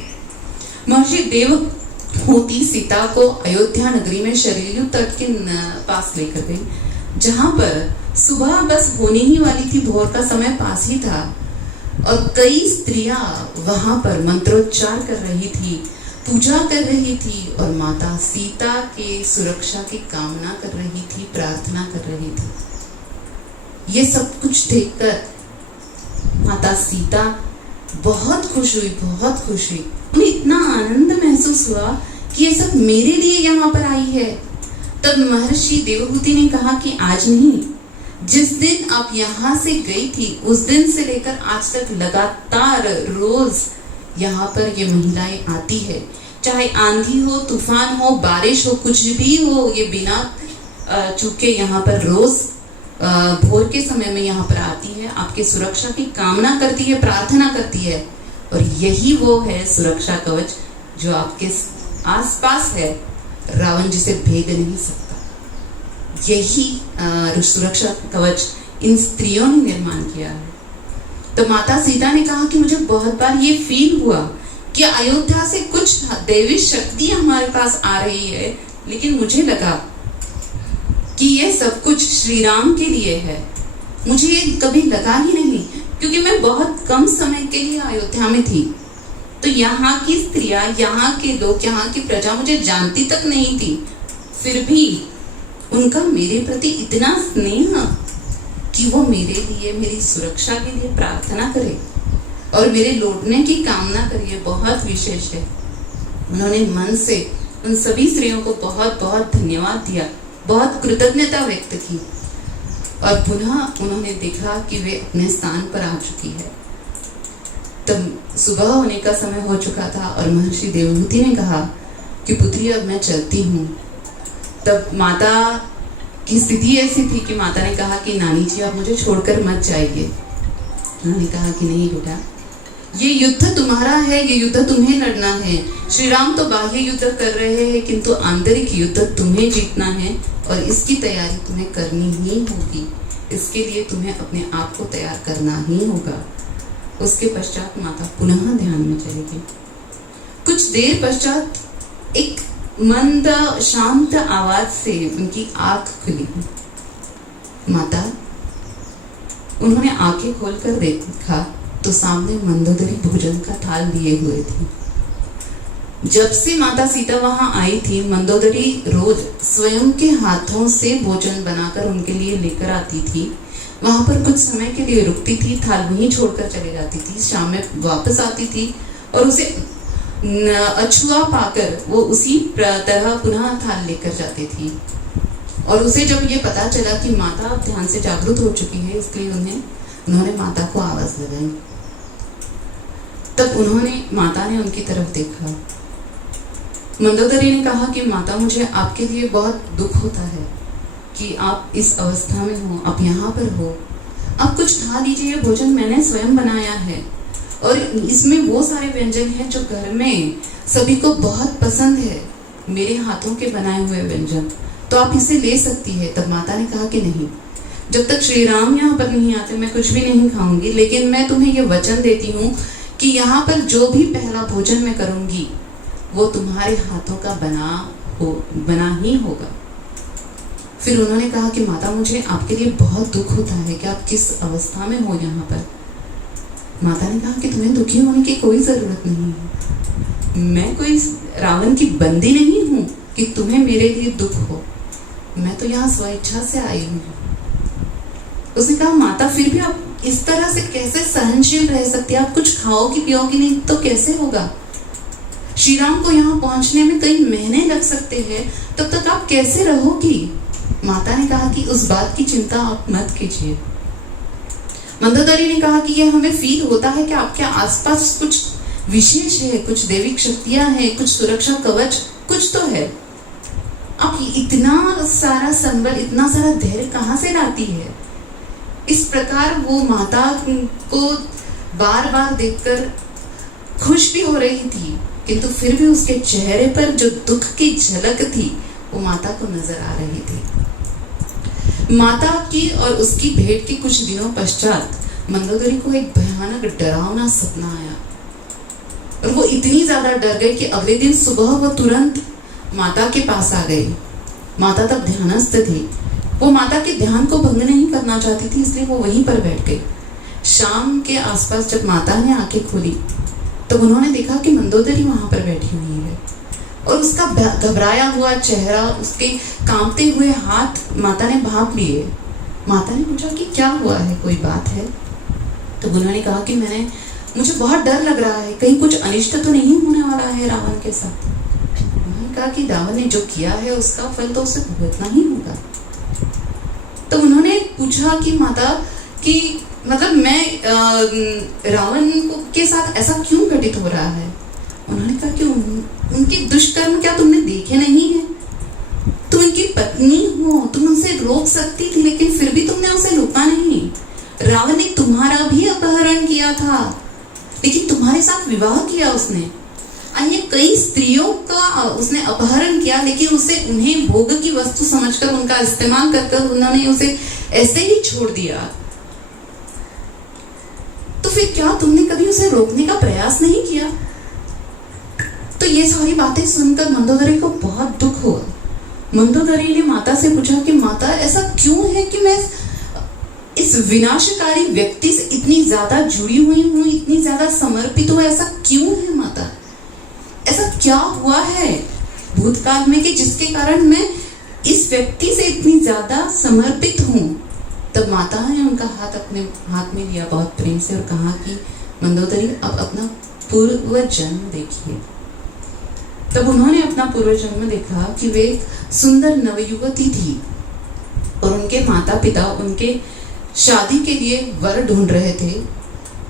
महर्षि देवहूति सीता को अयोध्या नगरी में शरयू तट के पास लेकर गई, जहां पर सुबह बस होने ही वाली थी, भोर का समय पास ही था, और कई स्त्रियां वहां पर मंत्रोच्चार कर रही थी, पूजा कर रही थी, और माता सीता के सुरक्षा की कामना कर रही थी, प्रार्थना कर रही थी। ये सब कुछ देखकर माता सीता बहुत खुश हुई, बहुत खुश हुई। उन्हें इतना आनंद महसूस हुआ कि ये सब मेरे लिए यहाँ पर आई है। तब महर्षि देवहूति ने कहा कि आज नहीं, जिस दिन आप यहाँ से गई थी उस दिन से लेकर आज तक लगातार रोज यहाँ पर ये महिलाएं आती है, चाहे आंधी हो, तूफान हो, बारिश हो, कुछ भी हो, ये बिना चूके यहाँ पर रोज भोर के समय में यहाँ पर आती है, आपकी सुरक्षा की कामना करती है, प्रार्थना करती है। और यही वो है सुरक्षा कवच जो आपके आसपास है, रावण जिसे भेद नहीं सकता। यही सुरक्षा कवच इन स्त्रियों ने निर्माण किया है। तो माता सीता ने कहा कि मुझे बहुत बार ये फील हुआ कि अयोध्या से कुछ दैवी शक्ति हमारे पास आ रही है, लेकिन मुझे लगा कि ये सब कुछ श्री राम के लिए है। मुझे ये कभी लगा ही नहीं, क्योंकि मैं बहुत कम समय के लिए अयोध्या में थी, तो यहाँ की स्त्रियां, यहाँ के लोग, यहाँ की प्रजा मुझे जानती तक नहीं थी, फिर भी उनका मेरे प्रति इतना स्नेह कि वो मेरे लिए, मेरी सुरक्षा के लिए प्रार्थना करे और मेरे लौटने की कामना करे, बहुत विशेष है। उन्होंने मन से उन सभी स्त्रियों को बहुत बहुत धन्यवाद दिया, बहुत कृतज्ञता व्यक्त की, और पुनः उन्होंने देखा कि वे अपने स्थान पर आ चुकी है। तब सुबह होने का समय हो चुका था और महर्षि देवहूति ने कहा कि पुत्री अब मैं चलती हूँ। तब माता की स्थिति ऐसी थी कि माता ने कहा कि नानी जी आप मुझे छोड़कर मत जाइए। उन्होंने कहा कि नहीं बेटा, ये युद्ध तुम्हारा है, ये युद्ध तुम्हें लड़ना है। श्री राम तो बाह्य युद्ध कर रहे हैं, किंतु आंतरिक युद्ध तुम्हें जीतना है, और इसकी तैयारी तुम्हें करनी ही होगी। इसके लिए तुम्हें अपने आप को तैयार करना ही होगा। उसके पश्चात माता पुनः ध्यान में चलेगी। कुछ देर पश्चात एक मंद शांत आवाज से उनकी आंख खुली। माता, उन्होंने आंखें खोलकर देखा तो सामने मंदोदरी भोजन का थाल लिए हुए थी। जब से माता सीता वहां आई थी, मंदोदरी रोज स्वयं के हाथों से भोजन बनाकर उनके लिए लेकर आती थी। वहां पर कुछ समय के लिए रुकती थी, थाल वहीं छोड़कर चली जाती थी, शाम में वापस आती थी और उसे अछुआ पाकर वो उसी तरह पुनः थाल लेकर जाती थी। और उसे जब ये पता चला कि माता ध्यान से जागृत हो चुकी है, इसलिए उन्होंने माता को आवाज लगाई। तब माता ने उनकी तरफ देखा। मंदोदरी ने कहा कि माता, मुझे आपके लिए बहुत दुख होता है कि आप इस अवस्था में हो, आप यहाँ पर हो। आप कुछ खा लीजिए, भोजन मैंने स्वयं बनाया है और इसमें वो सारे व्यंजन हैं जो घर में सभी को बहुत पसंद है, मेरे हाथों के बनाए हुए व्यंजन, तो आप इसे ले सकती है। तब माता ने कहा कि नहीं, जब तक श्री राम यहाँ पर नहीं आते मैं कुछ भी नहीं खाऊंगी, लेकिन मैं तुम्हें ये वचन देती हूँ कि यहाँ पर जो भी पहला भोजन मैं करूंगी वो तुम्हारे हाथों का बना ही होगा। फिर उन्होंने कहा कि माता, मुझे आपके लिए बहुत दुख होता है कि आप किस अवस्था में हो यहाँ पर। माता ने कहा कि तुम्हें दुखी होने की कोई जरूरत नहीं है, मैं कोई रावण की बंदी नहीं हूँ कि तुम्हें मेरे लिए दुख हो, मैं तो यहाँ स्वेच्छा से आई हूँ। उसने कहा, माता फिर भी आप इस तरह से कैसे सहनशील रह सकती है? आप कुछ खाओगी पियोगी नहीं तो कैसे होगा? श्री राम को यहाँ पहुंचने में कई महीने लग सकते हैं, तब तक आप कैसे रहोगी? माता ने कहा कि उस बात की चिंता आप मत कीजिए। मंदोदरी ने कहा कि यह हमें फील होता है कि आपके आसपास कुछ विशेष है, कुछ दैविक शक्तियां हैं, कुछ सुरक्षा कवच, कुछ तो है। आप इतना सारा संबल, इतना सारा धैर्य कहाँ से लाती है? इस प्रकार वो माता को बार बार देखकर खुश भी हो रही थी, किंतु फिर भी उसके चेहरे पर जो दुख की झलक थी वो माता को नजर आ रही थी। माता की और उसकी भेंट के कुछ दिनों पश्चात मंदोदरी को एक भयानक डरावना सपना आया और वो इतनी ज्यादा डर गई कि अगले दिन सुबह वो तुरंत माता के पास आ गई। माता तब ध्यानस्थ थी। वो माता के ध्यान को भंग नहीं करना चाहती थी, इसलिए वो वहीं पर बैठ गई। शाम के आसपास जब माता ने आंखें खोली तो उन्होंने देखा कि मंदोदरी वहां पर बैठी हुई है और उसका घबराया हुआ चेहरा, उसके कांपते हुए हाथ माता ने भांप लिए। माता ने पूछा कि क्या हुआ है, कोई बात है? तो उन्होंने कहा कि मुझे बहुत डर लग रहा है, कहीं कुछ अनिष्ट तो नहीं होने वाला है रावण के साथ। उन्होंने कहा कि रावण ने जो किया है उसका फल तो उसे भुगतना ही होगा। तो उन्होंने पूछा कि माता कि मतलब मैं रावण के साथ ऐसा क्यों घटित हो रहा है? उन्होंने कहा कि उनके दुष्कर्म क्या तुमने देखे नहीं है? तुम उनकी पत्नी हो, तुम उसे रोक सकती थी, लेकिन फिर भी तुमने उसे रोका नहीं। रावण ने तुम्हारा भी अपहरण किया था, लेकिन तुम्हारे साथ विवाह किया उसने। अन्य कई स्त्रियों का उसने अपहरण किया, लेकिन उसे उन्हें भोग की वस्तु समझकर उनका इस्तेमाल कर उन्होंने उसे ऐसे ही छोड़ दिया। तो फिर क्या तुमने कभी उसे रोकने का प्रयास नहीं किया? तो ये सारी बातें सुनकर मंदोदरी को बहुत दुख हुआ। मंदोदरी ने माता से पूछा कि माता ऐसा क्यों है कि मैं इस विनाशकारी व्यक्ति से इतनी ज्यादा जुड़ी हुई हूँ, इतनी ज्यादा समर्पित हूँ, ऐसा क्यों है माता? ऐसा क्या हुआ है भूतकाल में कि जिसके कारण मैं इस व्यक्ति से इतनी ज्यादा समर्पित हूँ? तब माता ने उनका हाथ अपने हाथ में लिया बहुत प्रेम से और कहा कि मंदोदरी अब अपना पूर्व जन्म देखिए। तब उन्होंने अपना पूर्व जन्म देखा कि वे सुंदर नवयुवती थी और उनके माता पिता उनके शादी के लिए वर ढूंढ रहे थे।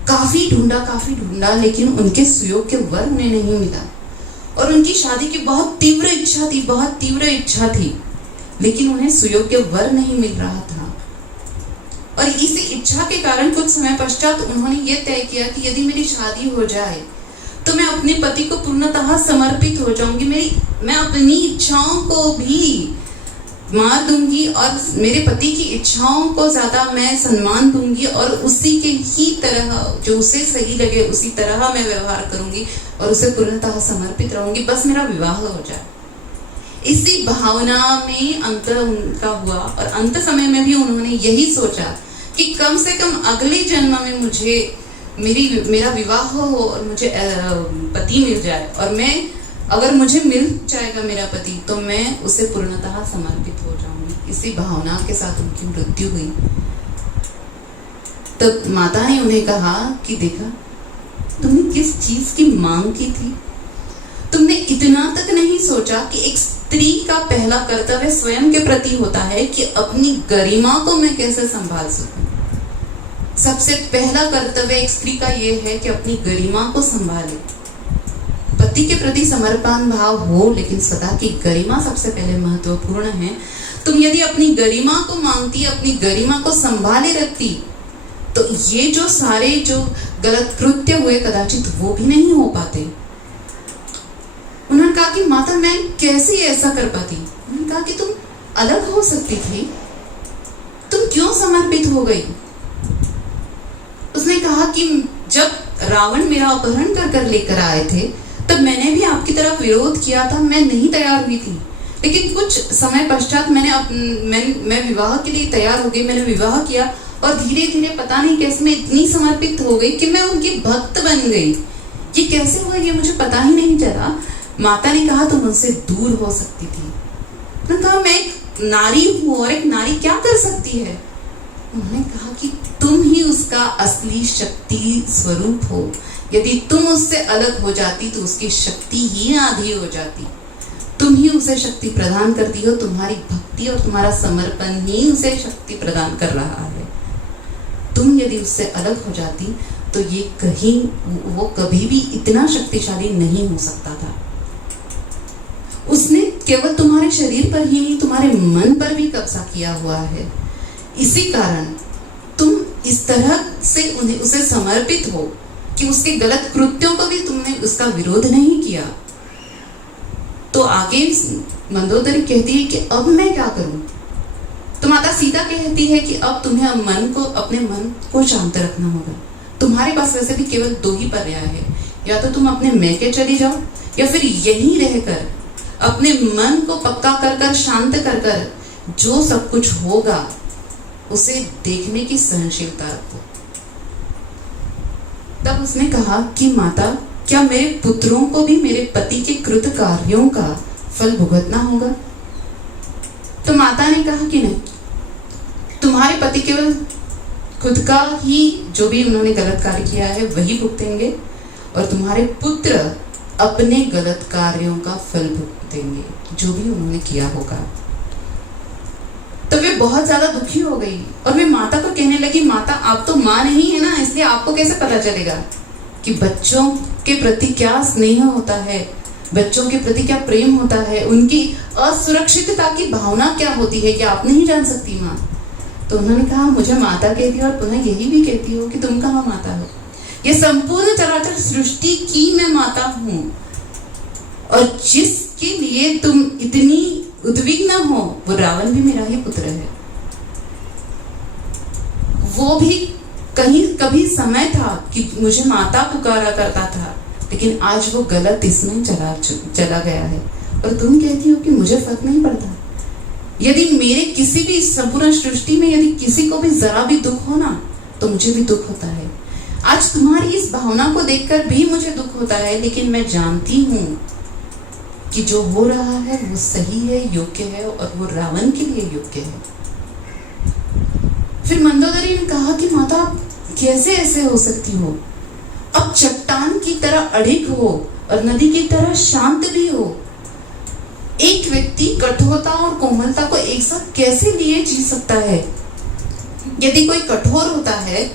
काफी ढूंढा, लेकिन उनके सुयोग्य वर उन्हें नहीं मिला और उनकी शादी की बहुत तीव्र इच्छा थी, लेकिन उन्हें सुयोग्य वर नहीं मिल रहा था। और इसी इच्छा के कारण कुछ समय पश्चात उन्होंने ये तय किया कि यदि मेरी शादी हो जाए तो मैं अपने पति को पूर्णतः समर्पित हो जाऊंगी। मैं अपनी इच्छाओं को भी मार दूंगी और मेरे पति की इच्छाओं को ज्यादा मैं सम्मान दूंगी और उसी के ही तरह जो उसे सही लगे उसी तरह मैं व्यवहार करूंगी और उसे पूर्णतः समर्पित रहूंगी, बस मेरा विवाह हो जाए। इसी भावना में अंत उनका हुआ और अंत समय में भी उन्होंने यही सोचा कि कम से कम अगले जन्म में मुझे मेरा विवाह हो और मुझे पति मिल जाए, और मैं अगर मुझे मिल जाएगा मेरा पति तो मैं उसे पूर्णतः समर्पित हो जाऊंगी। इसी भावना के साथ उनकी मृत्यु हुई। तब माता ने उन्हें कहा कि देखा, तुमने किस चीज की मांग की थी? तुमने इतना तक नहीं सोचा कि एक स्त्री का पहला कर्तव्य स्वयं के प्रति होता है कि अपनी गरिमा को मैं कैसे संभाल सकूं। सबसे पहला कर्तव्य एक स्त्री का यह है कि अपनी गरिमा को संभाले। पति के प्रति समर्पण भाव हो, लेकिन स्वतः की गरिमा सबसे पहले महत्वपूर्ण है। तुम यदि अपनी गरिमा को मांगती, अपनी गरिमा को संभाले रखती, तो ये जो सारे जो गलत कृत्य हुए कदाचित वो भी नहीं हो पाते। उन्होंने कहा कि माता मैं कैसे ऐसा कर पाती? उन्होंने कहा कि तुम अलग हो सकती थी, तुम क्यों समर्पित हो गई? उसने कहा कि जब रावण मेरा अपहरण कर लेकर आए थे तब मैंने भी आपकी तरफ विरोध किया था, मैं नहीं तैयार हुई थी, लेकिन कुछ समय पश्चात मैं विवाह के लिए तैयार हो गई, मैंने विवाह किया और धीरे धीरे पता नहीं कैसे मैं इतनी समर्पित हो गई कि मैं उनकी भक्त बन गई। ये कैसे हुआ ये मुझे पता ही नहीं चला। माता ने कहा तुम उनसे दूर हो सकती थी। उन्होंने कहा मैं एक नारी हूँ और एक नारी क्या कर सकती है? उन्होंने कहा कि तुम ही उसका असली शक्ति स्वरूप हो। यदि तुम उससे अलग हो जाती तो उसकी शक्ति ही आधी हो जाती। तुम ही उसे शक्ति प्रदान करती हो, तुम्हारी भक्ति और तुम्हारा समर्पण ही उसे शक्ति प्रदान कर रहा है। तुम यदि उससे अलग हो जाती तो वो कभी भी इतना शक्तिशाली नहीं हो सकता था। उसने केवल तुम्हारे शरीर पर ही नहीं, तुम्हारे मन पर भी कब्जा किया हुआ है। इसी कारण तुम इस तरह से उसे समर्पित हो कि उसके गलत कृत्यों को भी तुमने उसका विरोध नहीं किया। तो आगे मंदोदरी कहती है कि अब मैं क्या करूं? तो माता सीता कहती है कि अब तुम्हें अपने मन को शांत रखना होगा। तुम्हारे पास वैसे भी केवल दो ही पर्याय है, या तो तुम अपने मैके चली जाओ, या फिर यहीं रहकर अपने मन को पक्का कर कर, शांत कर कर, जो सब कुछ होगा उसे देखने की सहनशीलता रखो। तब उसने कहा कि माता, क्या मेरे पुत्रों को भी मेरे पति के कृत कार्यों का फल भुगतना होगा? तो माता ने कहा कि नहीं, तुम्हारे पति केवल खुद का ही जो भी उन्होंने गलत कार्य किया है वही भुगतेंगे, और तुम्हारे पुत्र अपने गलत कार्यों का फल भुगतेंगे, जो भी उन्होंने किया होगा। तो वे बहुत ज्यादा दुखी हो गई और वे माता को कहने लगी, माता आप तो माँ नहीं है ना, इसलिए आपको कैसे पता चलेगा कि बच्चों के प्रति क्या स्नेह होता है, बच्चों के प्रति क्या प्रेम होता है, उनकी असुरक्षितता की भावना क्या होती है, क्या आप नहीं जान सकती माँ? तो उन्होंने कहा, मुझे माता कहती हो और पुनः यही भी कहती हो कि तुम कहाँ माता हो? ये संपूर्ण चराचर सृष्टि की मैं माता हूँ, और जिसके लिए तुम इतनी उद्विग्न हो वो रावण भी मेरा ही पुत्र है। वो भी कभी समय था कि मुझे माता पुकारा करता था, लेकिन आज वो गलत इसमें चला गया है, और तुम कहती हो कि मुझे फर्क नहीं पड़ता। यदि मेरे किसी भी संपूर्ण सृष्टि में यदि किसी को भी जरा भी दुख हो ना, तो मुझे भी दुख होता है। आज तुम्हारी इस भावना को देखकर भी मुझे दुख होता है, लेकिन मैं जानती हूँ कि जो हो रहा है वो सही है, योग्य है, और वो रावण के लिए योग्य है। फिर मंदोदरी ने कहा कि माता कैसे ऐसे हो सकती हो? अब चट्टान की तरह अड़िग हो और नदी की तरह शांत भी हो। एक व्यक्ति कठोरता और कोमलता को एक साथ कैसे लिए जी सकता है? यदि कोई कठोर होता है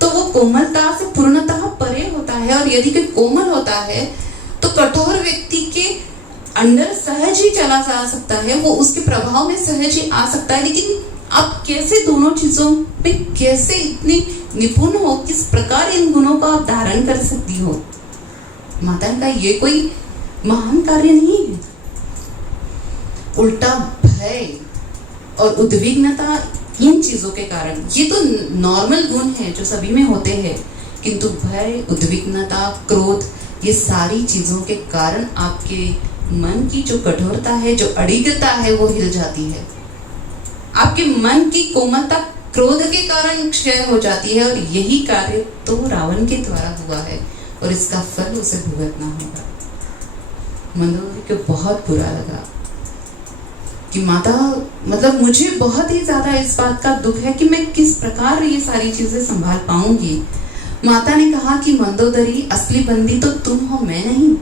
तो वो कोमलता से पूर्णतः परे होता है, और यदि कोई कोमल होता है तो कठोर व्यक्ति के अंदर सहज ही चला जा सकता है, वो उसके प्रभाव में सहज ही आ सकता है। लेकिन आप कैसे दोनों चीजों पे कैसे इतने निपुण हो, किस प्रकार इन गुणों को आप धारण कर सकती हो? माता का ये कोई महान कार्य नहीं है, उल्टा भय और उद्विग्नता इन चीजों के कारण, ये तो नॉर्मल गुण है जो सभी में होते हैं, किंतु भय, उद्विग्नता, क्रोध, ये सारी चीजों के कारण आपके मन की जो कठोरता है, जो अड़िगता है, वो हिल जाती है। आपके मन की कोमलता क्रोध के कारण क्षय हो जाती है, और यही कार्य तो रावण के द्वारा हुआ है, और इसका फल उसे भुगतना होगा। मंदोदरी को बहुत बुरा लगा कि माता, मतलब मुझे बहुत ही ज्यादा इस बात का दुख है कि मैं किस प्रकार ये सारी चीजें संभाल पाऊंगी। माता ने कहा कि मंदोदरी, असली बंदी तो तुम हो, मैं नहीं।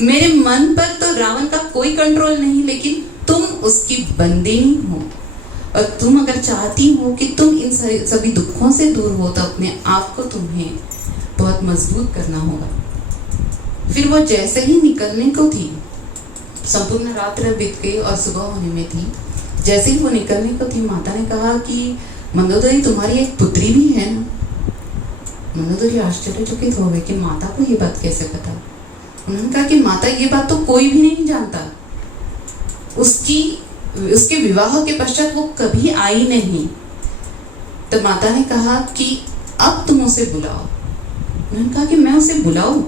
मेरे मन पर तो रावण का कोई कंट्रोल नहीं, लेकिन तुम उसकी बंदिनी हो, और तुम अगर चाहती हो कि तुम इन सभी दुखों से दूर हो, तो अपने आप को तुम्हें बहुत मजबूत करना होगा। फिर वो जैसे ही निकलने को थी, संपूर्ण रात्र बीत गई और सुबह होने में थी, जैसे ही वो निकलने को थी, माता ने कहा कि मंदोदरी, तुम्हारी एक पुत्री भी है ना? मंदोदरी आश्चर्यचकित हो गई कि माता को ये बात कैसे पता। उन्होंने कहा कि माता, ये बात तो कोई भी नहीं जानता, उसके विवाह के पश्चात वो कभी आई नहीं। तो माता ने कहा कि अब तुम उसे बुलाओ। उन्होंने कहा कि मैं उसे बुलाऊं?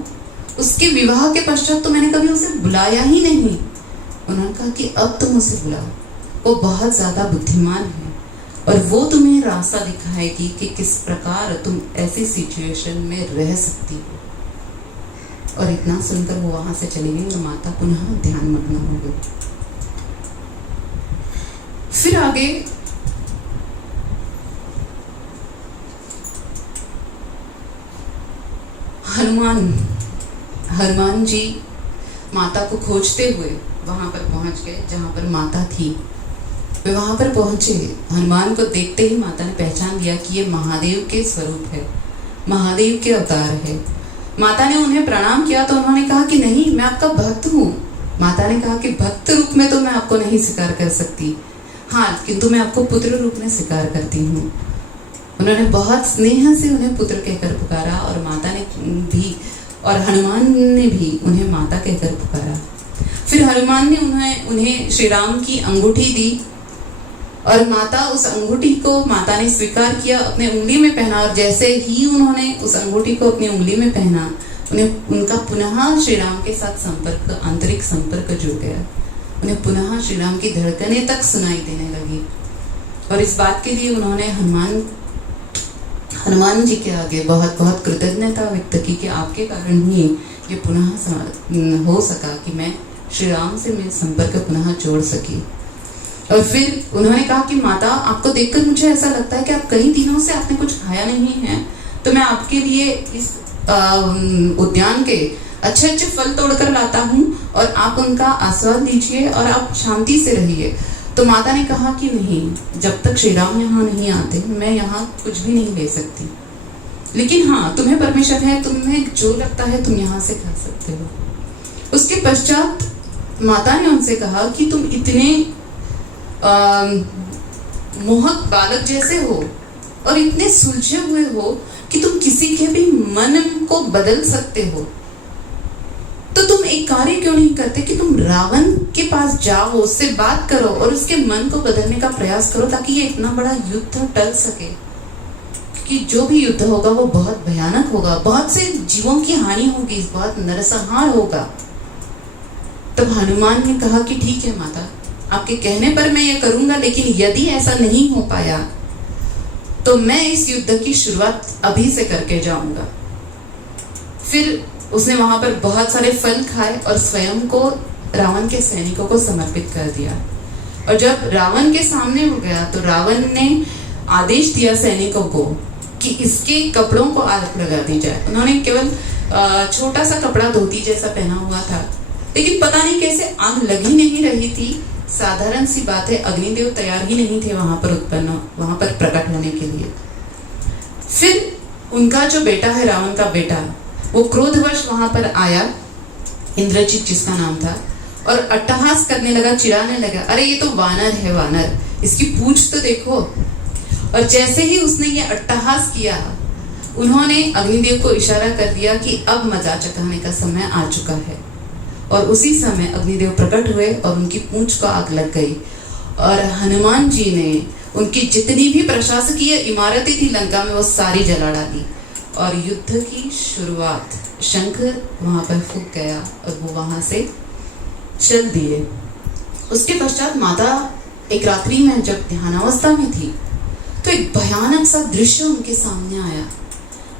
उसके विवाह के पश्चात तो मैंने कभी उसे बुलाया ही नहीं। उन्होंने कहा कि अब तुम उसे बुलाओ, वो बहुत ज्यादा बुद्धिमान है, और वो तुम्हें रास्ता दिखाएगी कि किस प्रकार तुम ऐसी सिचुएशन में रह सकती हो। और इतना सुनकर वो वहां से चली गई, और माता पुनः ध्यान मग्न हो गई। फिर आगे हनुमान जी माता को खोजते हुए वहां पर पहुंच गए जहां पर माता थी। वे वहां पर पहुंचे, हनुमान को देखते ही माता ने पहचान लिया कि ये महादेव के स्वरूप है, महादेव के अवतार है। माता ने उन्हें प्रणाम किया तो उन्होंने कहा कि नहीं, मैं आपका भक्त हूँ, माता ने कहा कि भक्त रूप में तो मैं आपको नहीं स्वीकार कर सकती, हाँ किंतु मैं आपको पुत्र रूप में स्वीकार करती हूँ। उन्होंने बहुत स्नेह से उन्हें पुत्र कहकर पुकारा और माता ने भी और हनुमान ने भी उन्हें माता कहकर पुकारा। फिर हनुमान ने उन्हें श्री राम की अंगूठी दी और माता उस अंगूठी को माता ने स्वीकार किया, अपने उंगली में पहना और जैसे ही उन्होंने उस अंगूठी को अपनी उंगली में पहना उन्हें उनका पुनः श्री राम के साथ संपर्क, आंतरिक संपर्क जुड़ गया। उन्हें पुनः श्री राम की धड़कनें तक सुनाई देने लगी और इस बात के लिए उन्होंने हनुमान जी के आगे बहुत बहुत कृतज्ञता व्यक्त की कि आपके कारण ही ये पुनः हो सका कि मैं श्री राम से मैं संपर्क पुनः जोड़ सकी। और फिर उन्होंने कहा कि माता आपको देखकर मुझे ऐसा लगता है कि आप कई दिनों से आपने कुछ खाया नहीं है, तो मैं आपके लिए इस उद्यान के अच्छे अच्छे फल तोड़कर लाता हूँ और आप उनका आस्वाद लीजिए और आप शांति से रहिए। तो माता ने कहा कि नहीं, जब तक श्री राम यहाँ नहीं आते मैं यहाँ कुछ भी नहीं ले सकती, लेकिन हाँ तुम्हें परमिशन है, तुम्हें जो लगता है तुम यहाँ से खा सकते हो। उसके पश्चात माता ने उनसे कहा कि तुम इतने मोहक बालक जैसे हो और इतने सुलझे हुए हो कि तुम किसी के भी मन को बदल सकते हो, तो तुम एक कार्य क्यों नहीं करते कि तुम रावण के पास जाओ, उससे बात करो और उसके मन को बदलने का प्रयास करो ताकि ये इतना बड़ा युद्ध टल सके। क्योंकि जो भी युद्ध होगा वो बहुत भयानक होगा, बहुत से जीवों की हानि होगी, बहुत नरसंहार होगा। तब हनुमान ने कहा कि ठीक है माता, आपके कहने पर मैं ये करूंगा, लेकिन यदि ऐसा नहीं हो पाया तो मैं इस युद्ध की शुरुआत अभी से करके जाऊंगा। फिर उसने वहां पर बहुत सारे फल खाए और स्वयं को रावण के सैनिकों को समर्पित कर दिया। और जब रावण के सामने हो गया तो रावण ने आदेश दिया सैनिकों को कि इसके कपड़ों को आग लगा दी जाए। उन्होंने केवल छोटा सा कपड़ा धोती जैसा पहना हुआ था, लेकिन पता नहीं कैसे आग लगी नहीं रही थी। साधारण सी बात है, अग्निदेव तैयार ही नहीं थे वहां पर प्रकट होने के लिए। फिर उनका जो बेटा है, रावण का बेटा, वो क्रोधवश वहां पर आया, इंद्रजीत जिसका नाम था, और अट्टहास करने लगा, चिल्लाने लगा, अरे ये तो वानर है, वानर, इसकी पूंछ तो देखो। और जैसे ही उसने ये अट्टहास किया, उन्होंने अग्निदेव को इशारा कर दिया कि अब मजा चखाने का समय आ चुका है। और उसी समय अग्निदेव प्रकट हुए और उनकी पूंछ को आग लग गई और हनुमान जी ने उनकी जितनी भी प्रशासकीय इमारतें थी लंका में वो सारी जला डाली और युद्ध की शुरुआत, शंख वहां पर फूंक गया और वो वहां से चल दिए। उसके पश्चात माता एक रात्रि में जब ध्यानावस्था में थी तो एक भयानक सा दृश्य उनके सामने आया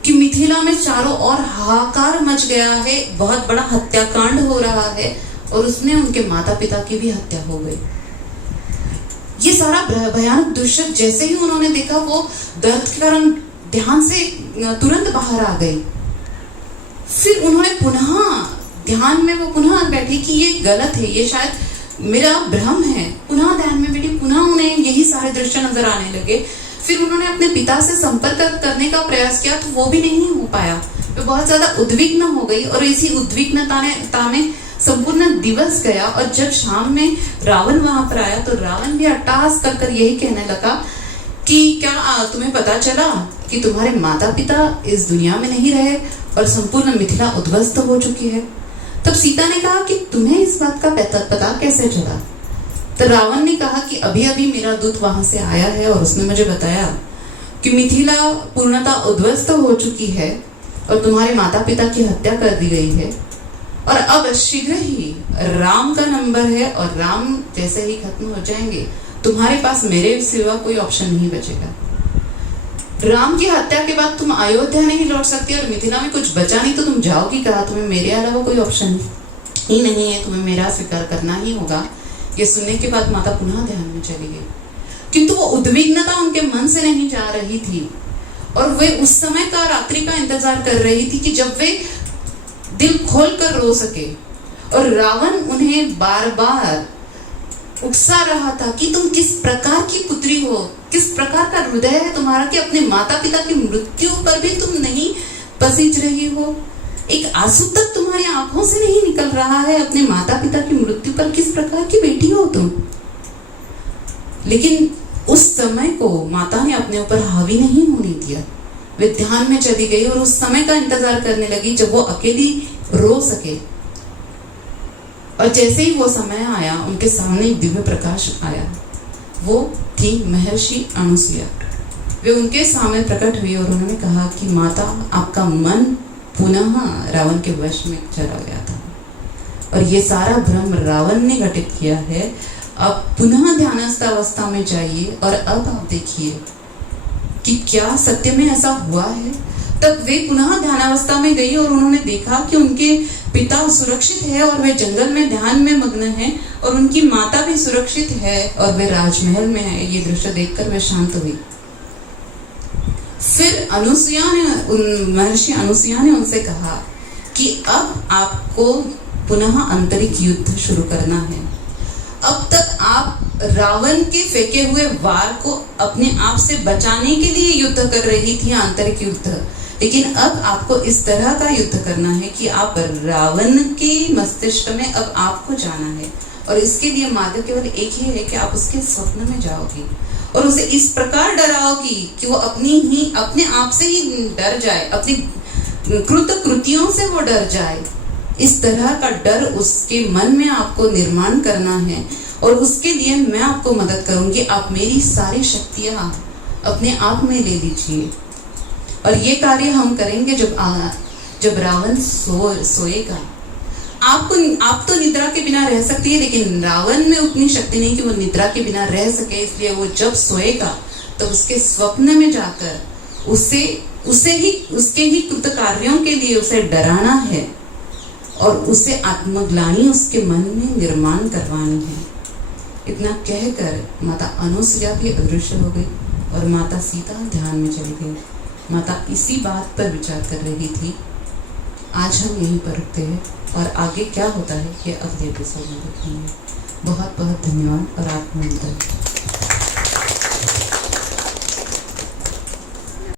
कि मिथिला में चारों ओर हाहाकार मच गया है, बहुत बड़ा हत्याकांड हो रहा है और उसमें उनके माता पिता की भी हत्या हो गई। ये सारा भयानक दृश्य जैसे ही उन्होंने देखा, वो दर्द के कारण ध्यान से तुरंत बाहर आ गई। फिर उन्होंने पुनः ध्यान में वो पुनः बैठी कि ये गलत है, ये शायद मेरा भ्रम है। पुनः ध्यान में बैठी, पुनः उन्हें यही सारे दृश्य नजर आने लगे। फिर उन्होंने अपने पिता से संपर्क करने का प्रयास किया तो वो भी नहीं हो पाया। वो बहुत ज्यादा उद्विग्न हो गई और इसी उद्विग्नता में संपूर्ण दिवस गया। और जब शाम में रावण वहां पर आया तो रावण भी अट्टहास कर यही कहने लगा कि क्या तुम्हें पता चला कि तुम्हारे माता पिता इस दुनिया में नहीं रहे और संपूर्ण मिथिला उद्ध्वस्त हो चुकी है। तब सीता ने कहा कि तुम्हें इस बात का पता कैसे चला? तो रावण ने कहा कि अभी अभी मेरा दूत वहां से आया है और उसने मुझे बताया कि मिथिला पूर्णतः उद्ध्वस्त हो चुकी है और तुम्हारे माता पिता की हत्या कर दी गई है और अब शीघ्र ही राम का नंबर है और राम जैसे ही खत्म हो जाएंगे तुम्हारे पास मेरे सिवा कोई ऑप्शन नहीं बचेगा। राम की हत्या के बाद तुम अयोध्या नहीं लौट सकती और मिथिला में कुछ बचा नहीं तो तुम जाओगी कहाँ? तुम्हें मेरे अलावा कोई ऑप्शन ही नहीं है, तुम्हें मेरा स्वीकार करना ही होगा। ये सुनने के बाद माता पुनः ध्यान में चली गई, किंतु वो उद्विग्नता उनके मन से नहीं जा रही थी और वे उस समय का रात्रि का इंतजार कर रही थी कि जब वे दिल खोल कर रो सके। और रावण उन्हें बार बार उकसा रहा था कि तुम किस प्रकार की पुत्री हो, किस प्रकार का हृदय है तुम्हारा कि अपने माता पिता की मृत्यु पर भी तुम नहीं पसीज रही हो। एक आंसू तक तुम्हारी आंखों से नहीं निकल रहा है अपने माता पिता की मृत्यु पर, किस प्रकार की बेटी हो तुम। लेकिन उस समय को माता ने अपने ऊपर हावी नहीं होने दिया। वे ध्यान में चली गई और उस समय का इंतजार करने लगी जब वो अकेली रो सके। और जैसे ही वो समय आया, उनके सामने एक दिव्य प्रकाश आया। वो थी महर्षि अनुसुईया। वे उनके सामने प्रकट हुई और उन्होंने कहा कि माता, आपका मन पुनः रावण के वश में चला गया था और ये सारा भ्रम रावण ने घटित किया है। अब पुनः ध्यानस्थ अवस्था में जाइए और अब आप देखिए कि क्या सत्य में ऐसा हुआ है। तब वे पुनः ध्यानावस्था में गई और उन्होंने देखा कि उनके पिता सुरक्षित है और वे जंगल में ध्यान में मग्न हैं और उनकी माता भी सुरक्षित है और वे राजमहल में है। ये दृश्य देखकर वे शांत हुई। फिर महर्षि अनुसुईया ने उनसे कहा कि अब आपको पुनः आंतरिक युद्ध शुरू करना है। अब तक आप रावण के फेंके हुए वार को अपने आप से बचाने के लिए युद्ध कर रही थी, आंतरिक युद्ध। लेकिन अब आपको इस तरह का युद्ध करना है कि आप रावण के मस्तिष्क में अब आपको जाना है और इसके लिए मार्ग केवल एक ही है कि आप उसके स्वप्न में जाओगी और उसे इस प्रकार डराओगी कि वो अपने आप से ही डर जाए, अपनी कृतियों से वो डर जाए। इस तरह का डर उसके मन में आपको निर्माण करना है और उसके लिए मैं आपको मदद करूंगी। आप मेरी सारी शक्तियां अपने आप में ले लीजिए और ये कार्य हम करेंगे जब रावण सोएगा। आप तो निद्रा के बिना रह सकती है, लेकिन रावण में उतनी शक्ति नहीं कि वो निद्रा के बिना रह सके। इसलिए वो जब सोएगा तो उसके स्वप्न में जाकर उसके ही कृत कार्यों के लिए उसे डराना है और उसे आत्मग्लानि उसके मन में निर्माण करवानी है। इतना कहकर माता अनुसुईया भी अदृश्य हो गई और माता सीता ध्यान में चली गई। माता इसी बात पर विचार कर रही थी। आज हम यहीं पर रुकते हैं और आगे क्या होता है ये अगले एपिसोड में देखेंगे। बहुत बहुत धन्यवाद और आत्मनिर्भर।